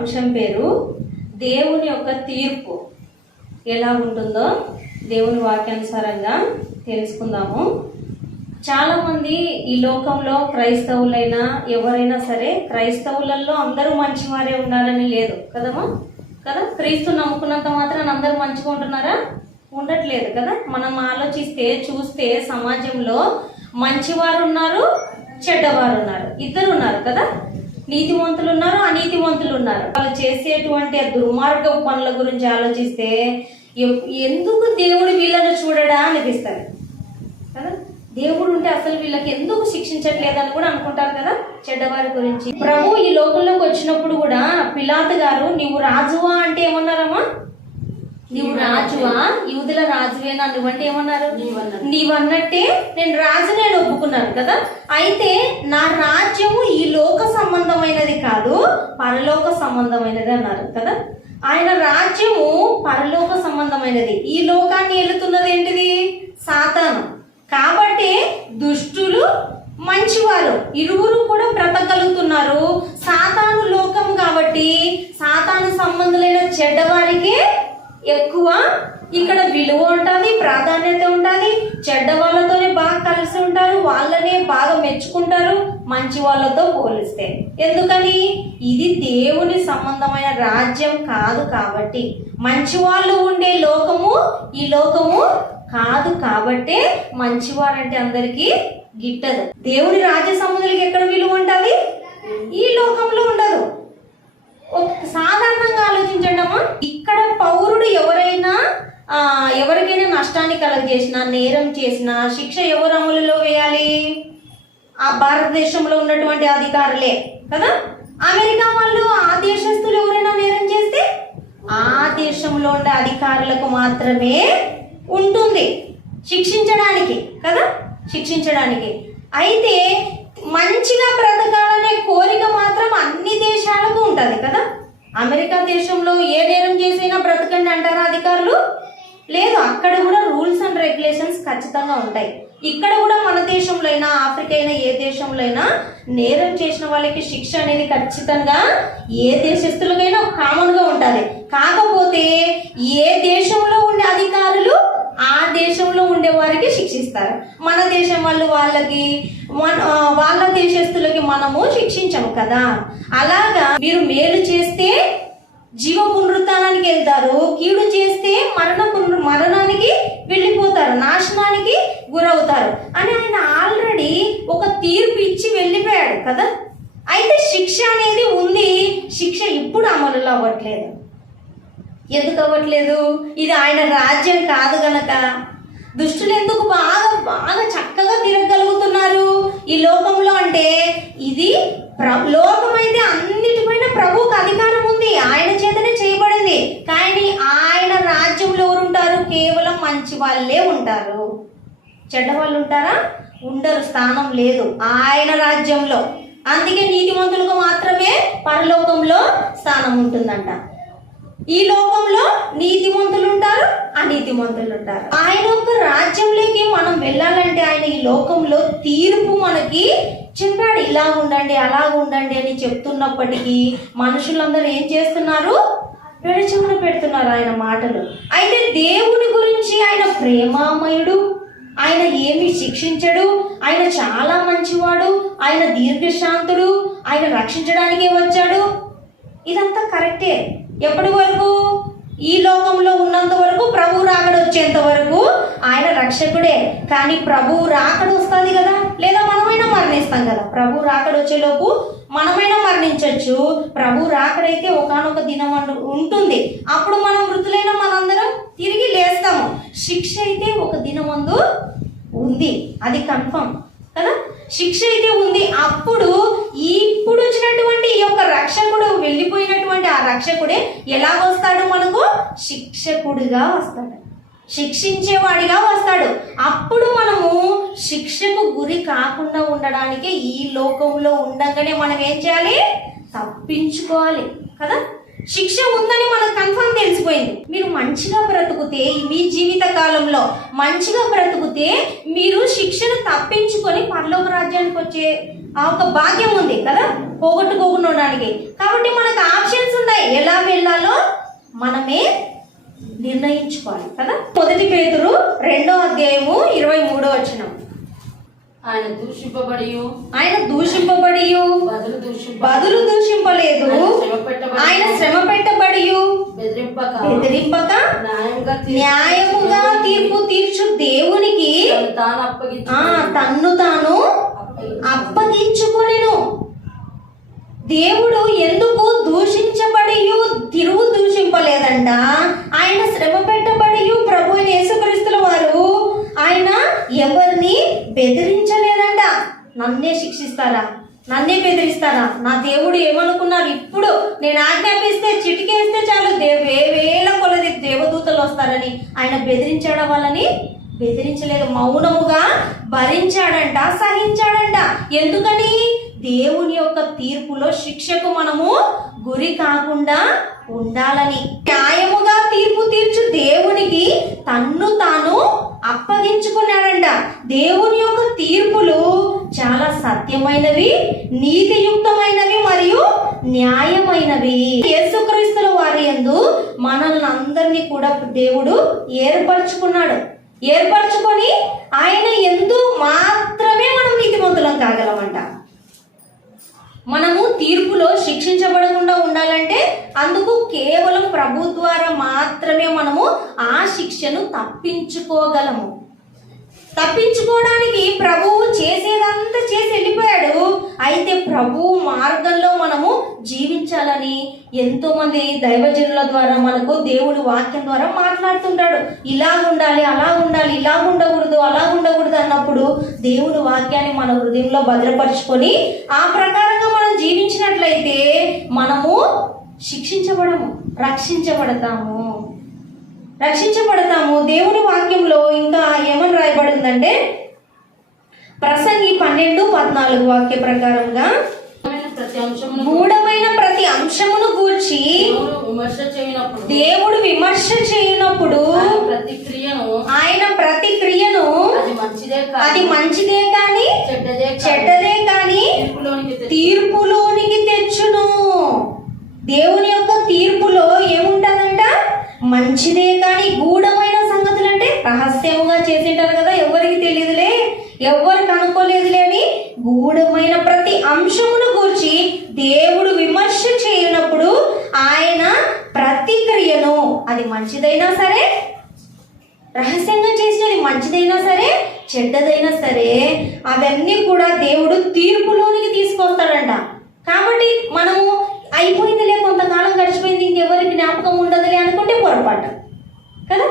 అంశం పేరు దేవుని యొక్క తీర్పు ఎలా ఉంటుందో దేవుని వాక్యానుసారంగా తెలుసుకుందాము. చాలా మంది ఈ లోకంలో క్రైస్తవులైనా ఎవరైనా సరే క్రైస్తవులలో అందరూ మంచివారే ఉండాలని లేదు కదమ్మా కదా. క్రీస్తు నమ్ముకున్నంత మాత్రం అందరూ మంచిగా ఉంటున్నారా? ఉండట్లేదు కదా. మనం ఆలోచిస్తే చూస్తే సమాజంలో మంచివారు ఉన్నారు, చెడ్డవారు ఉన్నారు, ఇద్దరు ఉన్నారు కదా. నీతివంతులు ఉన్నారు, అనీతివంతులు ఉన్నారు. వాళ్ళు చేసేటువంటి దుర్మార్గ పనుల గురించి ఆలోచిస్తే ఎందుకు దేవుడు వీళ్ళను చూడడా అనిపిస్తారు కదా. దేవుడు ఉంటే అసలు వీళ్ళకి ఎందుకు శిక్షించట్లేదని కూడా అనుకుంటారు కదా చెడ్డవారి గురించి. ప్రభు ఈ లోకంలోకి వచ్చినప్పుడు కూడా పిలాతు గారు నీవు రాజువా అంటే ఏమన్నారమ్మా? నీవు రాజువా, యూదుల రాజువేనా నువ్వంటే ఏమన్నారు? నీవన్నట్టే నేను రాజునే ఒప్పుకున్నాను కదా. అయితే నా రాజ్యము ఈ లోక సంబంధమైనది కాదు, పరలోక సంబంధమైనది అన్నారు కదా. ఆయన రాజ్యము పరలోక సంబంధమైనది. ఈ లోకాన్ని ఏలుతున్నది ఏంటిది? సాతాను. కాబట్టి దుష్టులు మంచివారు ఇరువురు కూడా బ్రతకగలుగుతున్నారు. సాతాను లోకం కాబట్టి సాతాను సంబంధులైన చెడ్డవారికి ఎక్కువ ఇక్కడ విలువ ఉంటుంది, ప్రాధాన్యత ఉంటుంది. చెడ్డ వాళ్ళతోనే బాగా కలిసి ఉంటారు, వాళ్ళనే బాగా మెచ్చుకుంటారు మంచి వాళ్ళతో పోలిస్తే. ఎందుకని? ఇది దేవుని సంబంధమైన రాజ్యం కాదు కాబట్టి, మంచి వాళ్ళు ఉండే లోకము ఈ లోకము కాదు కాబట్టి మంచివారంటే అందరికీ గిట్టదు. దేవుని రాజ్య సంబంధులకి ఎక్కడ విలువ ఉంటుంది? ఈ లోకంలో ఉండదు. సాధారణంగా ఆలోచించండి అమ్మా. ఇక్కడ పౌరుడు ఎవరికైనా నష్టాన్ని కలగజేసినా, నేరం చేసినా శిక్ష ఎవరు అమలులో వేయాలి? ఆ భారతదేశంలో ఉన్నటువంటి అధికారులే కదా. అమెరికా వాళ్ళు ఆ దేశస్తులు ఎవరైనా నేరం చేస్తే ఆ దేశంలో ఉండే అధికారులకు మాత్రమే ఉంటుంది శిక్షించడానికి కదా, శిక్షించడానికి. అయితే మంచిగా బ్రతకాలనే కోరిక మాత్రం అన్ని దేశాలకు ఉంటుంది కదా. అమెరికా దేశంలో ఏ నేరం చేసైనా బ్రతకండి అంటారా అధికారులు? లేదు, అక్కడ కూడా రూల్స్ అండ్ రెగ్యులేషన్స్ ఖచ్చితంగా ఉంటాయి. ఇక్కడ కూడా మన దేశంలో అయినా, ఆఫ్రికా అయినా, ఏ దేశంలో అయినా నేరం చేసిన వాళ్ళకి శిక్ష అనేది ఖచ్చితంగా ఏ దేశస్తులకైనా కామన్ గా ఉంటుంది. కాకపోతే ఏ దేశంలో ఉండే అధికారులు ఆ దేశంలో ఉండే వారికి శిక్షిస్తారు. మన దేశం వాళ్ళు వాళ్ళకి, వాళ్ళ దేశస్తులకి మనము శిక్షించము కదా. అలాగా మీరు మేలు చేస్తే జీవ పునరుత్థానానికి వెళ్తారు, కీడు చేస్తే మరణానికి వెళ్ళిపోతారు, నాశనానికి గురవుతారు అని ఆయన ఆల్రెడీ ఒక తీర్పు ఇచ్చి వెళ్ళిపోయాడు కదా. అయితే శిక్ష అనేది ఉంది, శిక్ష ఇప్పుడు అమలులో అవ్వట్లేదు. ఎందుకు అవ్వట్లేదు? ఇది ఆయన రాజ్యం కాదు గనక. దుష్టులు ఎందుకు బాగా చక్కగా తిరగలుగుతున్నారు ఈ లోకంలో అంటే, ఇది లోకం అయితే అన్నిటిపైన ప్రభువుకు అధికారం ఉంది, ఆయన చేతనే చేయబడింది. కానీ ఆయన రాజ్యంలో ఎవరు ఉంటారు? కేవలం మంచి వాళ్ళే ఉంటారు. చెడ్డ వాళ్ళు ఉంటారా? ఉండరు, స్థానం లేదు ఆయన రాజ్యంలో. అందుకే నీతిమంతులకు మాత్రమే పరలోకంలో స్థానం ఉంటుందంట. ఈ లోకంలో నీతిమంతులు ఉంటారు, అనీతిమంతులు ఉంటారు. ఆయన యొక్క రాజ్యంలోకి మనం వెళ్ళాలంటే ఆయన ఈ లోకంలో తీర్పు మనకి చెప్పాడు. ఇలా ఉండండి, అలా ఉండండి అని చెప్తున్నప్పటికీ మనుషులందరూ ఏం చేస్తున్నారు? పెడచెవిన పెడుతున్నారు ఆయన మాటలు. అయితే దేవుని గురించి ఆయన ప్రేమామయుడు, ఆయన ఏమి శిక్షించడు, ఆయన చాలా మంచివాడు, ఆయన దీర్ఘశాంతుడు, ఆయన రక్షించడానికే వచ్చాడు. ఇదంతా కరెక్టే. ఎప్పటి వరకు? ఈ లోకంలో ఉన్నంత వరకు, ప్రభు రాకడ వచ్చేంత వరకు ఆయన రక్షకుడే. కానీ ప్రభువు రాకడ వస్తుంది కదా, లేదా మనమైనా మరణిస్తాం కదా. ప్రభు రాకడ వచ్చేలోపు మనమైనా మరణించవచ్చు. ప్రభు రాకడైతే ఒకానొక దినం ఉంటుంది, అప్పుడు మనం మృతులైన మనందరం తిరిగి లేస్తాము. శిక్ష అయితే ఒక దినమందు ఉంది, అది కన్ఫర్మ్ కదా. శిక్ష అయితే ఉంది. అప్పుడు ఇప్పుడు వచ్చినటువంటి ఈ యొక్క రక్షకుడు, వెళ్ళిపోయినటువంటి ఆ రక్షకుడే ఎలా వస్తాడు? మనకు శిక్షకుడిగా వస్తాడు, శిక్షించేవాడిగా వస్తాడు. అప్పుడు మనము శిక్షకు గురి కాకుండా ఉండడానికి ఈ లోకంలో ఉండగానే మనం ఏం చేయాలి? తప్పించుకోవాలి కదా. శిక్ష ఉందని మనకు కన్ఫర్మ్ తెలిసిపోయింది. మీరు మంచిగా బ్రతుకుతే, మీ జీవిత కాలంలో మంచిగా బ్రతుకుతే మీరు శిక్షను తప్పించుకొని పరలోక రాజ్యానికి వచ్చే ఆ ఒక భాగ్యం ఉంది కదా, పోగొట్టుకోకుండా ఉండడానికి. కాబట్టి మనకు ఆప్షన్స్ ఉన్నాయి. ఎలా వెళ్ళాలో మనమే నిర్ణయించుకోవాలి కదా. 1 పేతురు 2వ అధ్యాయము 23వ వచనం. ఆయన దూషింపబడి బదులు దూషింపలేదు, ఆయన శ్రమ పెట్టబడి బెదిరింపక న్యాయముగా తీర్పు తీర్చు దేవునికి తన్ను తాను అప్పగించుకొనెను. దేవుడు ఎందుకు దూషించబడి తిరుగు దూషింపలేదంట? ఆయన శ్రమ పెట్టబడి ప్రభు యేసుక్రీస్తుల వారు ఆయన ఎవరిని బెదిరించలేదంట. నన్నే శిక్షిస్తారా, నన్నే బెదిరిస్తారా? నా దేవుడు ఏమనుకున్నారు? ఇప్పుడు నేను ఆజ్ఞాపిస్తే చిటికేస్తే చాలు వేల కొలది దేవదూతలు వస్తారని ఆయన బెదిరించడం వాళ్ళని బెదిరించలేదు. మౌనముగా భరించాడంట, సహించాడంట. ఎందుకని? దేవుని యొక్క తీర్పులో శిక్షకు మనము గురి కాకుండా ఉండాలని. న్యాయముగా తీర్పు తీర్చు దేవునికి తన్ను తాను అప్పగించుకున్నాడంట. దేవుని యొక్క తీర్పులు చాలా సత్యమైనవి, నీతియుక్తమైనవి మరియు న్యాయమైనవి. యేసుక్రీస్తుల వారి యందు మనల్ని అందరినీ కూడా దేవుడు ఏర్పరచుకొని ఆయన యందు మాత్రమే మనం నీతిమంతులం కాగలమంట. మనము తీర్పులో శిక్షించబడకుండా ఉండాలంటే అందుకు కేవలం ప్రభు ద్వారా మాత్రమే మనము ఆ శిక్షను తప్పించుకోవడానికి ప్రభువు చేసేదంతా చేసి వెళ్ళిపోయాడు. అయితే ప్రభువు మార్గంలో మనము జీవించాలని ఎంతో మంది దైవజనుల ద్వారా మనకు దేవుడు వాక్యం ద్వారా మాట్లాడుతుంటాడు. ఇలా ఉండాలి, అలా ఉండాలి, ఇలా ఉండకూడదు, అలా ఉండకూడదు అన్నప్పుడు దేవుడు వాక్యాన్ని మన హృదయంలో భద్రపరుచుకొని ఆ ప్రకారంగా మనం జీవించినట్లయితే మనము శిక్షించబడము, రక్షించబడతాము. దేవుని వాక్యంలో ఇంకా ఏమని రాయబడిందంటే ప్రసంగి 12:14 వాక్య ప్రకారంగా గూఢమైన ప్రతి అంశమును గూర్చి దేవుడు విమర్శ చేయనప్పుడు ఆయన ప్రతిక్రియను అది మంచిదే కాని చెడ్డదే కాని తీర్పులోనికి తెచ్చును. దేవుని యొక్క తీర్పులో ఏముంటదంట? మంచిదే కానీ గూఢమైన సంగతులు అంటే రహస్యముగా చేసింటారు కదా, ఎవరికి తెలియదులే, ఎవరికి అనుకోలేదులే అని గూఢమైన ప్రతి అంశమును గూర్చి దేవుడు విమర్శ చేయనప్పుడు ఆయన ప్రతిక్రియను అది మంచిదైనా సరే, రహస్యంగా చేసినది మంచిదైనా సరే, చెడ్డదైనా సరే అవన్నీ కూడా దేవుడు తీర్పులోనికి తీసుకొస్తాడంట. కాబట్టి మనము అయిపోయిందిలే, కొంతకాలం గడిచిపోయింది, ఇంకెవరికి జ్ఞాపకం ఉండదులే అనుకుంటే పొరపాటు కదా.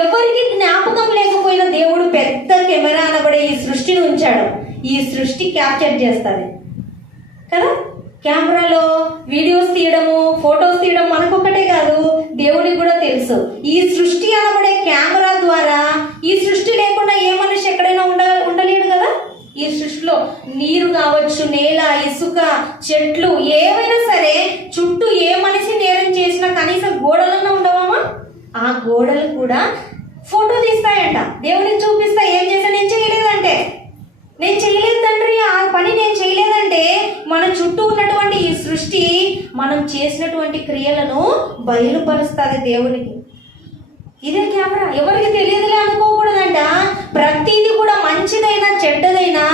ఎవరికి జ్ఞాపకం లేకపోయినా దేవుడు పెద్ద కెమెరా అనబడే ఈ సృష్టిని ఉంచాడు. ఈ సృష్టి క్యాప్చర్ చేస్తుంది కదా. కెమెరాలో వీడియోస్ తీయడము, ఫొటోస్ తీయడం మనకొక్కటే కాదు, దేవుడికి కూడా తెలుసు. ఈ సృష్టి అనబడే కెమెరా ద్వారా ఈ సృష్టి లేకుండా ఏ మనిషి ఎక్కడైనా ఉండలేడు కదా. ఈ సృష్టిలో నీరు కావచ్చు, నేల, ఇసుక, చెట్లు ఏవైనా సరే చుట్టూ ఏ మనిషి నేరం చేసినా కనీసం గోడలన్నా ఉండవమ్మా? ఆ గోడలు కూడా ఫోటో తీస్తాయంట, దేవుడికి చూపిస్తా. ఏం చేసా? నేను చేయలేదంటే, నేను చేయలేదు తండ్రి, ఆ పని నేను చేయలేదంటే మన చుట్టూ ఉన్నటువంటి ఈ సృష్టి మనం చేసినటువంటి క్రియలను బయలుపరుస్తుంది దేవునికి. ఇదే కెమెరా. ఎవరికి తెలియదులే అనుకోకూడదంట. ప్రతిదీ కూడా మంచిదైనా చెడ్డదైనా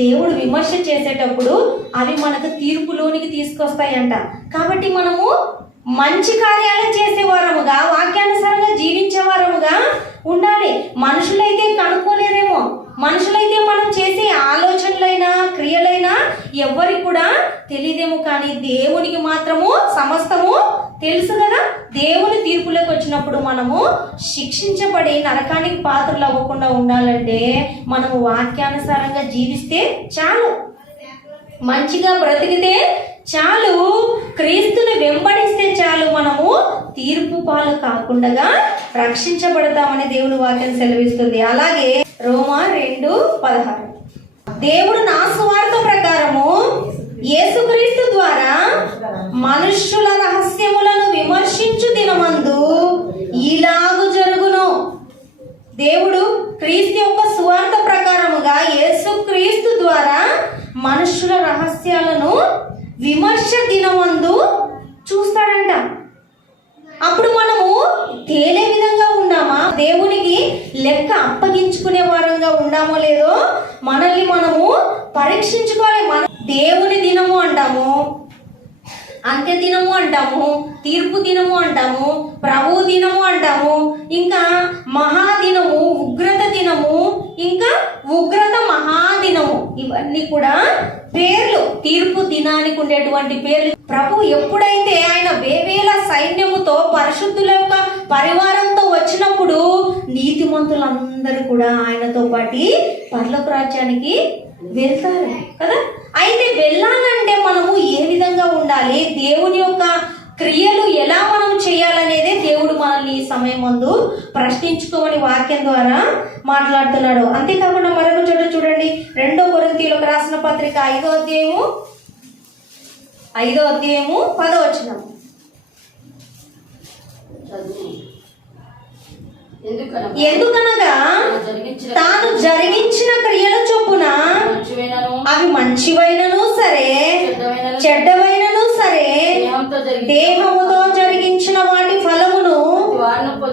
దేవుడు విమర్శ చేసేటప్పుడు అవి మనకు తీర్పులోనికి తీసుకొస్తాయంట. కాబట్టి మనము మంచి కార్యాలు చేసేవారముగా, వాక్యానుసారంగా జీవించేవారముగా ఉండాలి. మనుషులైతే కనుక్కోలేరేమో, మనుషులైతే మనం చేసే ఆలోచనలైనా క్రియలైనా ఎవరికి కూడా తెలియదేమో, కానీ దేవునికి మాత్రము సమస్తము తెలుసు కదా. దేవుని తీర్పులోకి వచ్చినప్పుడు మనము శిక్షించబడి నరకానికి పాత్రలు అవ్వకుండా ఉండాలంటే మనము వాక్యానుసారంగా జీవిస్తే చాలు, మంచిగా బ్రతికితే చాలు, క్రీస్తుని వెంబడిస్తే చాలు, మనము తీర్పు పాలు కాకుండా రక్షించబడతామని దేవుని వాక్యం సెలవిస్తుంది. అలాగే రోమా 2:16 దేవుడు నా సువార్త ప్రకారము యేసుక్రీస్తు ద్వారా మనుష్యుల రహస్యములను విమర్శించు దినమందు ఇలాగు జరుగును. దేవుడు క్రీస్తు యొక్క సువార్త ప్రకారముగా యేసుక్రీస్తు ద్వారా మనుష్యుల రహస్యాలను విమర్శ దినమందు చూస్తాడంట. దేవునికి లెక్క అప్పగించుకునే వారంగా ఉన్నామో లేదో మనల్ని మనము పరీక్షించుకోవాలి. మన దేవుని దినము అంటాము, అంత్య దినము అంటాము, తీర్పు దినము అంటాము, ప్రభు దినము అంటాము, ఇంకా మహాదినము, ఉగ్రత దినము, ఇంకా ఉగ్రత మహాదినము. ఇవన్నీ కూడా పేర్లు, తీర్పు దినానికి ఉండేటువంటి పేర్లు. ప్రభు ఎప్పుడైతే ఆయన వేవేల సైన్యముతో పరిశుద్ధుల యొక్క పరివారంతో వచ్చినప్పుడు నీతిమంతులందరూ కూడా ఆయనతో పాటు పరలోక రాజ్యానికి వెళ్తారు కదా. అయితే వెళ్ళాలంటే మనము ఏ విధంగా ఉండాలి, దేవుని యొక్క క్రియలు ఎలా మనం చేయాలనేదే దేవుడు మనల్ని ఈ సమయం ముందు ప్రశ్నించుకోమని వాక్యం ద్వారా మాట్లాడుతున్నాడు. అంతేకాకుండా మరొక చోట చూడండి, 2 కొరింథీయులకు రాసిన పత్రిక 5వ అధ్యాయము 10వ వచనం. ఎందుకనగా తాను జరిగించిన క్రియల చొప్పున అవి మంచివైనను సరే చెడ్డవైనను సరే దేహముతో జరిగించిన వాటి ఫలమును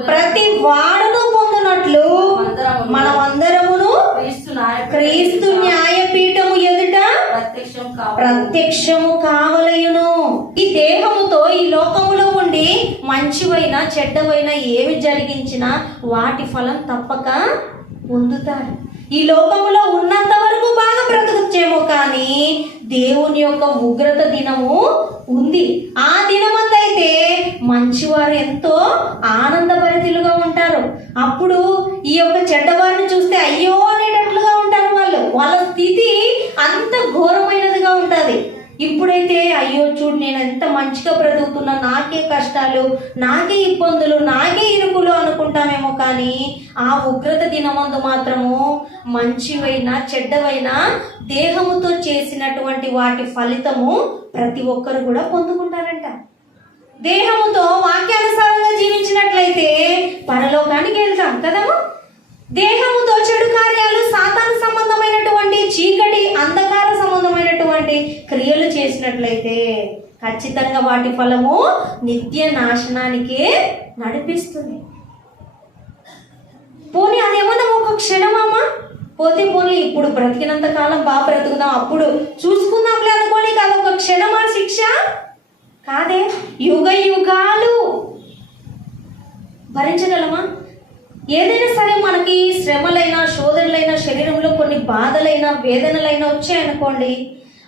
ప్రతి వాడును పొందినట్లు మనమందరమును క్రీస్తు న్యాయపీఠము ఎదుట ప్రత్యక్షము కావలయును. ఈ దేహముతో ఈ లోకములో ఉండి మంచివైన చెడ్డవైన ఏమి జరిగించినా వాటి ఫలం తప్పక పొందుతాడు. ఈ లోకములో ఉన్నంత వరకు బాగా బ్రతకచ్చేమో, కానీ దేవుని యొక్క ఉగ్రత దినము ఉంది. ఆ దినమందైతే మంచివారు ఎంతో ఆనందభరితులుగా ఉంటారు. అప్పుడు ఈ యొక్క చెడ్డవారిని చూస్తే అయ్యో అనేటట్లుగా ఉంటారు. వాళ్ళ స్థితి అంత ఘోరమైనదిగా ఉంటుంది. ఇప్పుడైతే అయ్యో చూడు నేను ఎంత మంచిగా బ్రతుకుతున్నా, నాకే కష్టాలు, నాకే ఇబ్బందులు, నాకే ఇరుకులు అనుకుంటామేమో, కానీ ఆ ఉగ్రత దినమందు మాత్రము మంచివైనా చెడ్డవైనా దేహముతో చేసినటువంటి వాటి ఫలితము ప్రతి ఒక్కరు కూడా పొందుకుంటారంట. దేహముతో వాక్యానుసారంగా జీవించినట్లయితే పరలోకానికి వెళ్తాం కదమ్మా. దేహముతో చెడు కార్యాలు, సాతాను సంబంధమైనటువంటి చీకటి అంధకార సంబంధమైనటువంటి క్రియలు చేసినట్లయితే ఖచ్చితంగా వాటి ఫలము నిత్య నాశనానికే నడిపిస్తుంది. పోనీ అదేమన్నా ఒక క్షణమామా, పోతే పోనీ ఇప్పుడు బ్రతికినంత కాలం బాగా బ్రతుకుదాం, అప్పుడు చూసుకుందాంలే అనుకోని, కాదు ఒక క్షణమా శిక్ష కాదే, యుగ యుగాలు భరించగలమా? ఏదైనా సరే మనకి శ్రమలైనా శోధనలైనా శరీరంలో కొన్ని బాధలైనా వేదనలైనా వచ్చాయనుకోండి,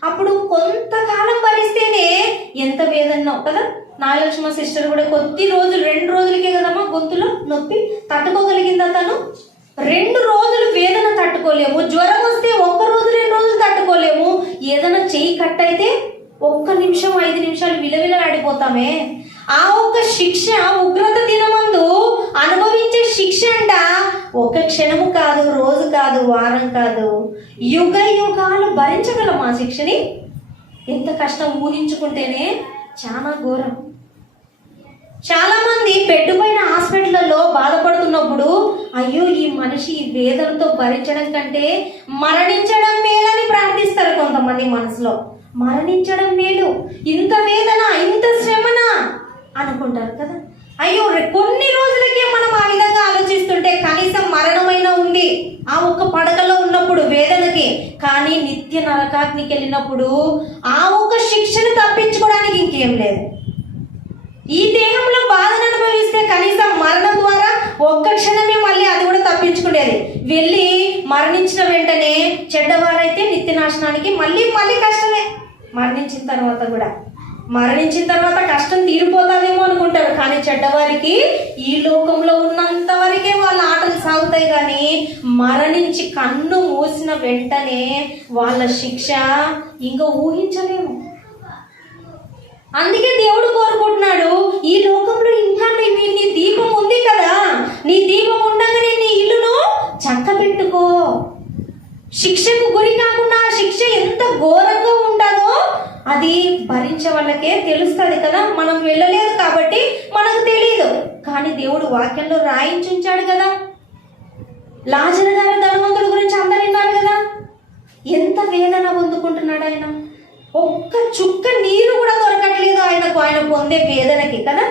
అప్పుడు కొంతకాలం భరిస్తేనే ఎంత వేదన కదా. నాగలక్ష్మ సిస్టర్ కూడా కొద్ది రోజులు 2 రోజులకే కదమ్మా గొంతులో నొప్పి తట్టుకోగలిగిందా తను. 2 రోజులు వేదన తట్టుకోలేము, జ్వరం వస్తే 1 రోజు 2 రోజులు తట్టుకోలేము, ఏదైనా చెయ్యి కట్ అయితే 1 నిమిషం 5 నిమిషాలు విలవిలలాడిపోతామే. ఆ ఒక్క శిక్ష ఉగ్రత దినమందు అనుభవించే శిక్ష అంట ఒక క్షణము కాదు, రోజు కాదు, వారం కాదు, యుగ యుగాలు భరించగలం ఆ శిక్షని. ఎంత కష్టం ఊహించుకుంటేనే చాలా ఘోరం. చాలా మంది బెడ్ పైన హాస్పిటల్లో బాధపడుతున్నప్పుడు అయ్యో ఈ మనిషి ఈ వేదనతో భరించడం కంటే మరణించడం మేలని ప్రార్థిస్తారు కొంతమంది మనసులో. మరణించడం మేలు, ఇంత వేదన ఇంత శ్రమన అనుకుంటారు కదా. అయ్యో కొన్ని రోజులకే మనం ఆ విధంగా ఆలోచిస్తుంటే కనీసం మరణమైనా ఉంది ఆ ఒక్క పడకలో ఉన్నప్పుడు వేదనకి, కానీ నిత్య నరకాగ్నికి వెళ్ళినప్పుడు ఆ ఒక్క శిక్షను తప్పించుకోవడానికి ఇంకేం లేదు. ఈ దేహంలో బాధను అనుభవిస్తే కనీసం మరణం ద్వారా ఒక్క క్షణమే మళ్ళీ అది కూడా తప్పించుకునేది. వెళ్ళి మరణించిన వెంటనే చెడ్డవారైతే నిత్య నాశనానికి మళ్ళీ కష్టమే. మరణించిన తర్వాత కష్టం తీరిపోతాదేమో అనుకుంటారు, కానీ చెడ్డవారికి ఈ లోకంలో ఉన్నంత వరకే వాళ్ళ ఆటలు సాగుతాయి. కానీ మరణించి కన్ను మూసిన వెంటనే వాళ్ళ శిక్ష ఇంకా ఊహించలేము. అందుకే దేవుడు కోరుకుంటున్నాడు, ఈ లోకంలో ఇంకా నీ దీపం ఉంది కదా, నీ దీపం ఉండగానే నీ ఇల్లును చక్కబెట్టుకో. శిక్షకు గురి కాకుండా ఆ శిక్ష ఎంత ఘోరంగా ఉంటుందో అది భరించే వాళ్ళకే తెలుస్తుంది కదా. మనం వెళ్ళలేదు కాబట్టి మనకు తెలియదు, కానీ దేవుడు వాక్యంలో రాయించుంచాడు కదా. లాజరు గారు ధనవంతుడి గురించి అందరూ విన్నారు కదా, ఎంత వేదన పొందుకుంటున్నాడు ఆయన. ఒక్క చుక్క నీరు కూడా దొరకట్లేదు ఆయన పొందే వేదనకి కదా.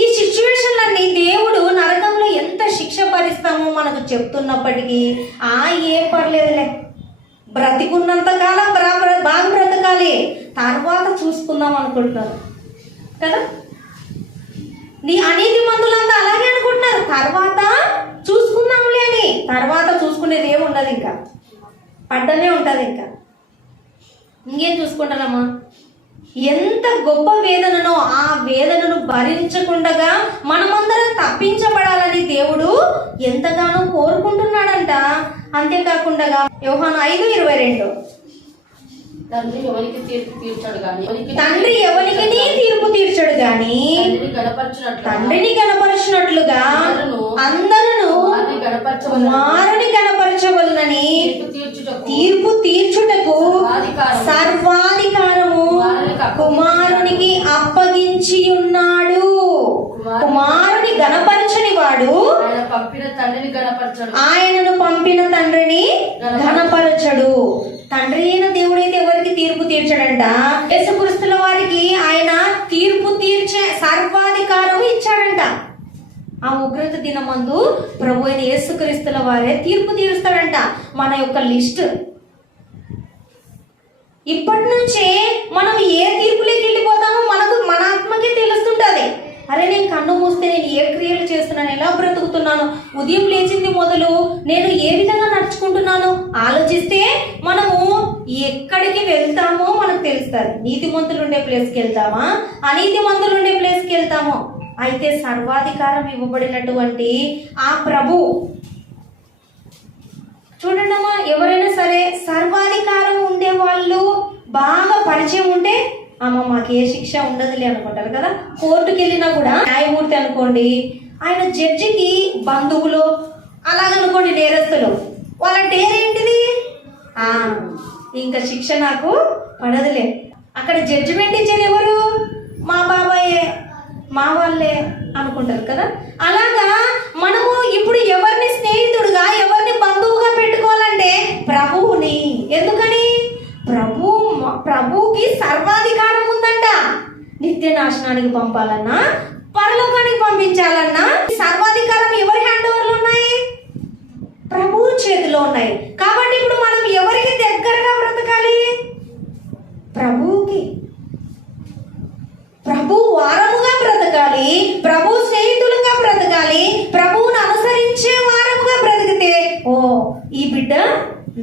ఈ సిచ్యువేషన్లన్నీ దేవుడు నరకంలో ఎంత శిక్ష భరిస్తామో మనకు చెప్తున్నప్పటికీ ఏం పర్లేదులే, బ్రతికున్నంత కాలం బాగా బ్రతకాలి, తర్వాత చూసుకుందాం అనుకుంటున్నారు కదా. నీ అనీతి మందులంతా అలాగే అనుకుంటున్నారు, తర్వాత చూసుకుందాంలే అని. తర్వాత చూసుకునేది ఏమి ఉండదు, ఇంకా పడ్డనే ఉంటుంది. ఇంకేం చూసుకుంటారమ్మా? ఎంత గొప్ప వేదననో ఆ వేదనను భరించకుండా మనమందరం తప్పించబడాలని దేవుడు ఎంతగానో కోరుకుంటున్నాడంట. అంతేకాకుండా యోహాను 5:22 తండ్రి ఎవరికి తీర్పు తీర్చడు గాని తండ్రిని గణపరచినట్లుగా అందరూ కుమారుని గణపరచవలనని తీర్పు తీర్చుటకు సర్వాధికారము కుమారునికి అప్పగించి ఉన్నాడు. కుమారుని గణపరచని వాడు ఆయనను పంపిన తండ్రిని గణపరచడు. తండ్రి అయిన దేవుడైతే ఎవరికి తీర్పు తీర్చడంట? యేసుక్రీస్తుల వారికి ఆయన తీర్పు తీర్చే సర్వాధికారం ఇచ్చాడంట. ఆ ఉగ్రత దినమందు ప్రభు అయిన యేసుక్రీస్తుల వారే తీర్పు తీరుస్తాడంట. మన యొక్క లిస్ట్ ఇప్పటి నుంచే మనం ఏ తీర్పులోకి వెళ్ళిపోతామో మన ఆత్మకే తెలుస్తుంటది. అరే, నేను కన్ను మూస్తే నేను ఏ క్రియలు చేస్తున్నాను, ఎలా బ్రతుకుతున్నాను, ఉదయం లేచింది మొదలు నేను ఏ విధంగా నడుచుకుంటున్నాను ఆలోచిస్తే మనము ఎక్కడికి వెళ్తామో మనకు తెలుస్తుంది. నీతిమంతులు ఉండే ప్లేస్కి వెళ్తామా, అనీతిమంతులు ఉండే ప్లేస్కి వెళ్తామో. అయితే సర్వాధికారం ఇవ్వబడినటువంటి ఆ ప్రభు చూడండి అమ్మా, ఎవరైనా సరే సర్వాధికారం ఉండే వాళ్ళు బాగా పరిచయం ఉంటే మాకు ఏ శిక్ష ఉండదులే అనుకుంటారు కదా. కోర్టుకి వెళ్ళినా కూడా న్యాయమూర్తి అనుకోండి, ఆయన జడ్జికి బంధువులు అలాగనుకోండి, నేరస్తులు, వాళ్ళ డేరేంటిది? ఇంకా శిక్ష నాకు పడదులే. అక్కడ జడ్జిమెంట్ ఇచ్చేది ఎవరు? మా బాబాయే, మా వాళ్ళే అనుకుంటారు కదా. అలాగా మనము ఇప్పుడు ఎవరిని స్నేహితుడుగా ఎవరిని బంధువుగా పెట్టుకోవాలంటే ప్రభువుని. ఎందుకని? ప్రభుకి సర్వాధికారం ఉందంట. నిత్య నాశనానికి పంపాలన్నా పరలోకానికి పంపించాలన్నా సర్వాధికారం ఎవరి హ్యాండ్ ఓవర్లో ఉన్నాయి? ప్రభువు చేతిలో ఉన్నాయి. కాబట్టి ఇప్పుడు మనం ఎవరికి దగ్గరగా బ్రతకాలి? ప్రభువుకి. ప్రభు వారముగా బ్రతకాలి, ప్రభు స్నేహితులుగా బ్రతకాలి, ప్రభువును అనుసరించే వారముగా బ్రతికితే ఈ బిడ్డ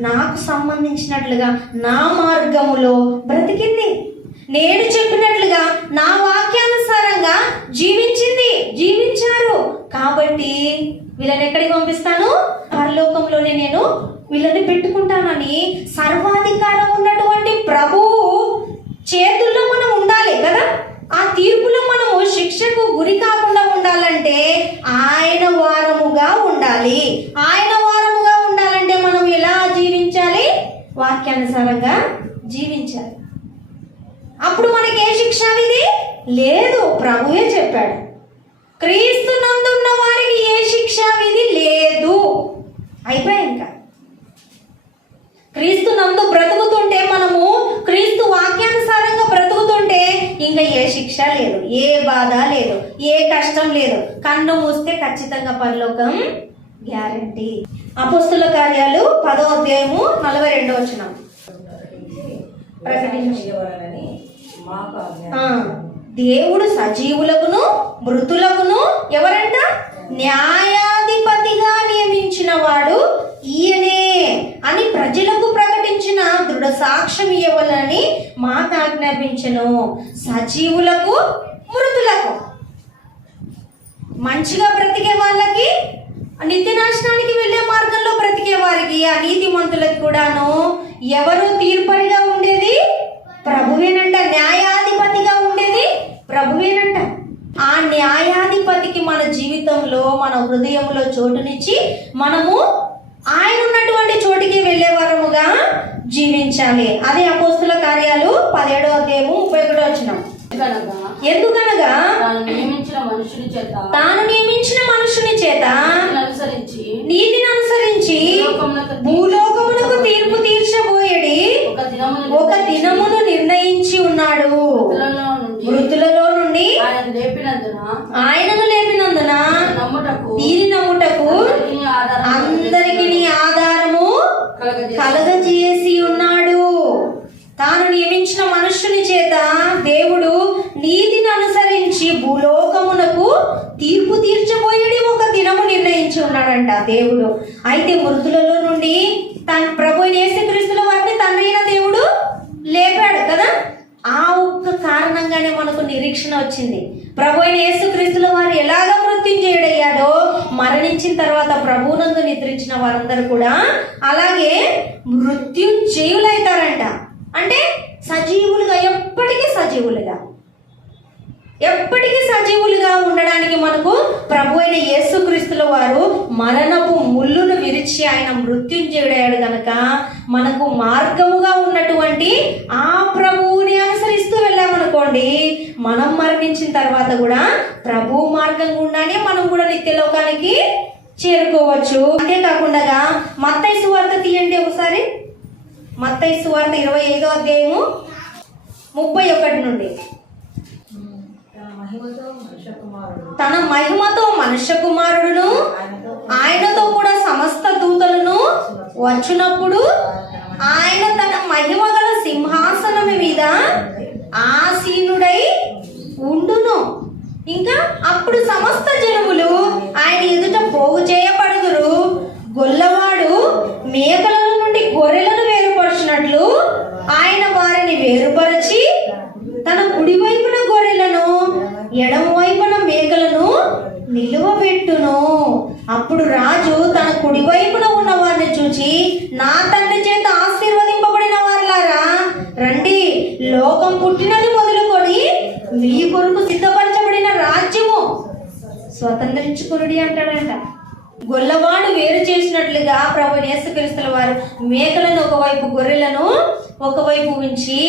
నాకు సంబంధించినట్లుగా నా మార్గములో బ్రతికింది, నేను చెప్పినట్లుగా నా వాక్యానుసారంగా జీవించారు. కాబట్టి వీళ్ళని ఎక్కడికి పంపిస్తాను? పరలోకంలోనే నేను వీళ్ళని పెట్టుకుంటానని సర్వాధికారం ఉన్నటువంటి ప్రభువు చేతుల్లో మనం ఉండాలి కదా. ఆ తీర్పులో మనము శిక్షకు గురి కాకుండా ఉండాలంటే ఆయన వారముగా ఉండాలి. ఆయన వారముగా ఉండాలంటే మనం ఎలా జీవించాలి? వాక్యానుసారంగా జీవించాలి. అప్పుడు మనకి ఏ శిక్ష విధి లేదు. ప్రభువే చెప్పాడు, క్రీస్తు నందున్న వారికి ఏ శిక్ష విధి లేదు. అయిపోయి ఇంకా క్రీస్తు నందు బ్రతుకుతుంటే, మనము క్రీస్తు వాక్యానుసారంగా బ్రతుకుతుంటే ఇంకా ఏ శిక్ష లేదు, ఏ బాధ లేదు, ఏ కష్టం లేదు. కన్ను మూస్తే ఖచ్చితంగా పరలోకం గ్యారంటీ. అపోస్తుల కార్యాలు 10వ అధ్యాయము 42వ వచనం. దేవుడు సజీవులకును మృతులకును ఎవరంట? న్యాయాధిపతిగా నియమించిన వాడు ఈయనే అని ప్రజలకు ప్రకటించిన దృఢ సాక్ష్యం ఇవ్వాలని మాకు ఆజ్ఞాపించను. సజీవులకు మృతులకు, మంచిగా బ్రతికే వాళ్ళకి, నిత్య నాశనానికి వెళ్ళే మార్గంలో బ్రతికే వారికి, అనీతిమంతులకు కూడాను ఎవరు తీర్పరిగా ఉండేది? ప్రభువేనంట. న్యాయాధిపతిగా ఉండేది ప్రభువేనంట. ఆ న్యాయాధిపతికి మన జీవితంలో, మన హృదయంలో చోటునిచ్చి మనము ఆయన ఉన్నటువంటి చోటికి వెళ్ళే వారముగా జీవించాలి. అదే అపోస్తుల కార్యాలు 17వ అధ్యాయము 31వ వచనం. ఎందుకనగా తాను నియమించిన మనుషుని చేత నీతిని అనుసరించి భూలోకమునకు తీర్పు తీర్చబోయేడి ఒక దినమును నిర్ణయించి ఉన్నాడు. మృతులలో నుండి ఆయనను లేపినందున దీని నమ్ముటకు అందరికి ఆధారము కలగజేసి ఉన్నాడు. తాను నియమించిన మనుష్యుని చేత దేవుడు నీతిని అనుసరించి భూలోకమునకు తీర్పు తీర్చబోయేది ఒక దినము నిర్ణయించి ఉన్నాడంట దేవుడు. అయితే మృతులలో నుండి తన ప్రభు యేసుక్రీస్తుల వారిని తండ్రి అయిన దేవుడు లేపాడు కదా. ఆ ఒక్క కారణంగానే మనకు నిరీక్షణ వచ్చింది. ప్రభు అయిన యేసుక్రీస్తుల వారు ఎలాగ మృత్యుంజయుడయ్యాడో, మరణించిన తర్వాత ప్రభువునందు నిద్రించిన వారందరూ కూడా అలాగే మృత్యుంజయులైతారంట. అంటే సజీవులుగా, ఎప్పటికీ సజీవులుగా ఉండడానికి మనకు ప్రభు అయిన యేసుక్రీస్తుల వారు మరణపు ముళ్ళును విరిచి ఆయన మృత్యుంజయుడయ్యాడు కనుక మనకు మార్గముగా ఉన్నటువంటి ఆ ప్రభువుని అనుసరిస్తూ వెళ్ళామనుకోండి, మనం మరణించిన తర్వాత కూడా ప్రభు మార్గం గుండానే మనం కూడా నిత్యలోకానికి చేరుకోవచ్చు. అంతేకాకుండా మత్తయి సువార్త తీయండి ఒకసారి. మత్తయి సువార్త 25వ అధ్యాయము 31 నుండి. తన మహిమతో మనుష్య కుమారుడును ఆయనతో కూడా సమస్త దూతలను వచ్చినప్పుడు ఆయన తన మహిమ గల సింహాసనం మీద ఆసీనుడై ఉండును. ఇంకా అప్పుడు సమస్త జనములు ఆయన ఎదుట పోగు చేయబడుదురు. గొల్లవాడు మేకల నుండి గొర్రెలను వేరుపరచినట్లు ఆయన వారిని వేరుపరచి తన కుడి వైపున గొర్రెలను ఎడమ వైపున మేకలను నిలువబెట్టును. అప్పుడు రాజు తన కుడి వైపున ఉన్న వారిని చూచి, నా తండ్రి చేత ఆశీర్వదింపబడిన వారులారా, రండి, లోకం పుట్టినది మొదలుకొని మీ కొరకు సిద్ధపరచబడిన రాజ్యము స్వతంత్రించుకునుడి అంటాడంట. గొల్లవాడు వేరు చేసినట్లుగా ప్రభు యేసుక్రీస్తుల వారు మేకలను ఒకవైపు, గొర్రెలను ఒకవైపు ఉంచి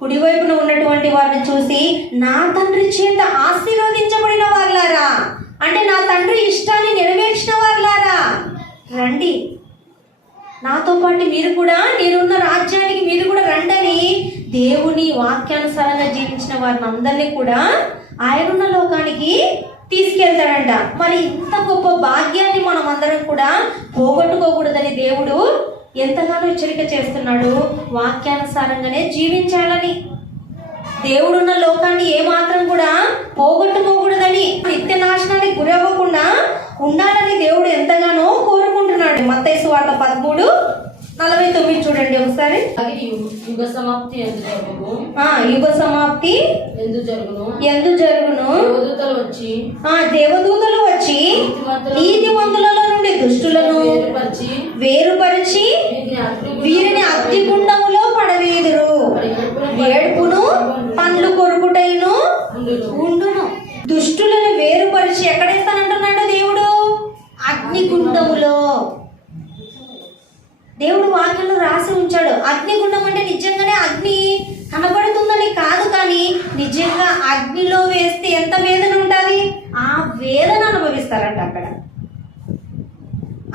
కుడివైపున ఉన్నటువంటి వారిని చూసి, నా తండ్రి చేత ఆశీర్వదించబడిన వారులారా, అంటే నా తండ్రి ఇష్టాన్ని నెరవేర్చిన వారులారా, రండి, నాతో పాటు మీరు కూడా నేనున్న రాజ్యానికి మీరు కూడా రండని దేవుని వాక్యానుసారంగా జీవించిన వారిని అందరినీ కూడా ఆయనున్న లోకానికి తీసుకెళ్తాడంట. మరి ఇంత గొప్ప భాగ్యాన్ని మనం అందరం కూడా పోగొట్టుకోకూడదని దేవుడు ఎంతగానో హెచ్చరిక చేస్తున్నాడు. వాక్యానుసారంగానే జీవించాలని, దేవుడున్న లోకాన్ని ఏమాత్రం కూడా పోగొట్టుకోకూడదని, నిత్య నాశనానికి గురవ్వకుండా ఉండాలని దేవుడు ఎంతగానో కోరుకుంటున్నాడు. మత్తయి సువార్త 13:49 చూడండి ఒకసారి. యుగ సమాప్తి ఎందు జరుగును. యుగ సమాప్తి ఎందు జరుగును. దేవదూతలు వచ్చి నీతిమంతులలో నుండి దుష్టులను వేరుపరిచి వీరిని అగ్నిగుండములో పడవేయుదురు. ఏడుపును పండ్లు కొరుకుటైను ఉండును. దుష్టులను వేరుపరిచి ఎక్కడేస్తానంటున్నాడు దేవుడు? అగ్నిగుండములో. దేవుడు వాక్యంలో రాసి ఉంచాడు. అగ్నిగుండం అంటే నిజంగానే అగ్ని కనబడుతుందని కాదు, కానీ నిజంగా అగ్నిలో వేస్తే ఎంత వేదన ఉంటుంది, ఆ వేదన అనుభవిస్తారంట అక్కడ.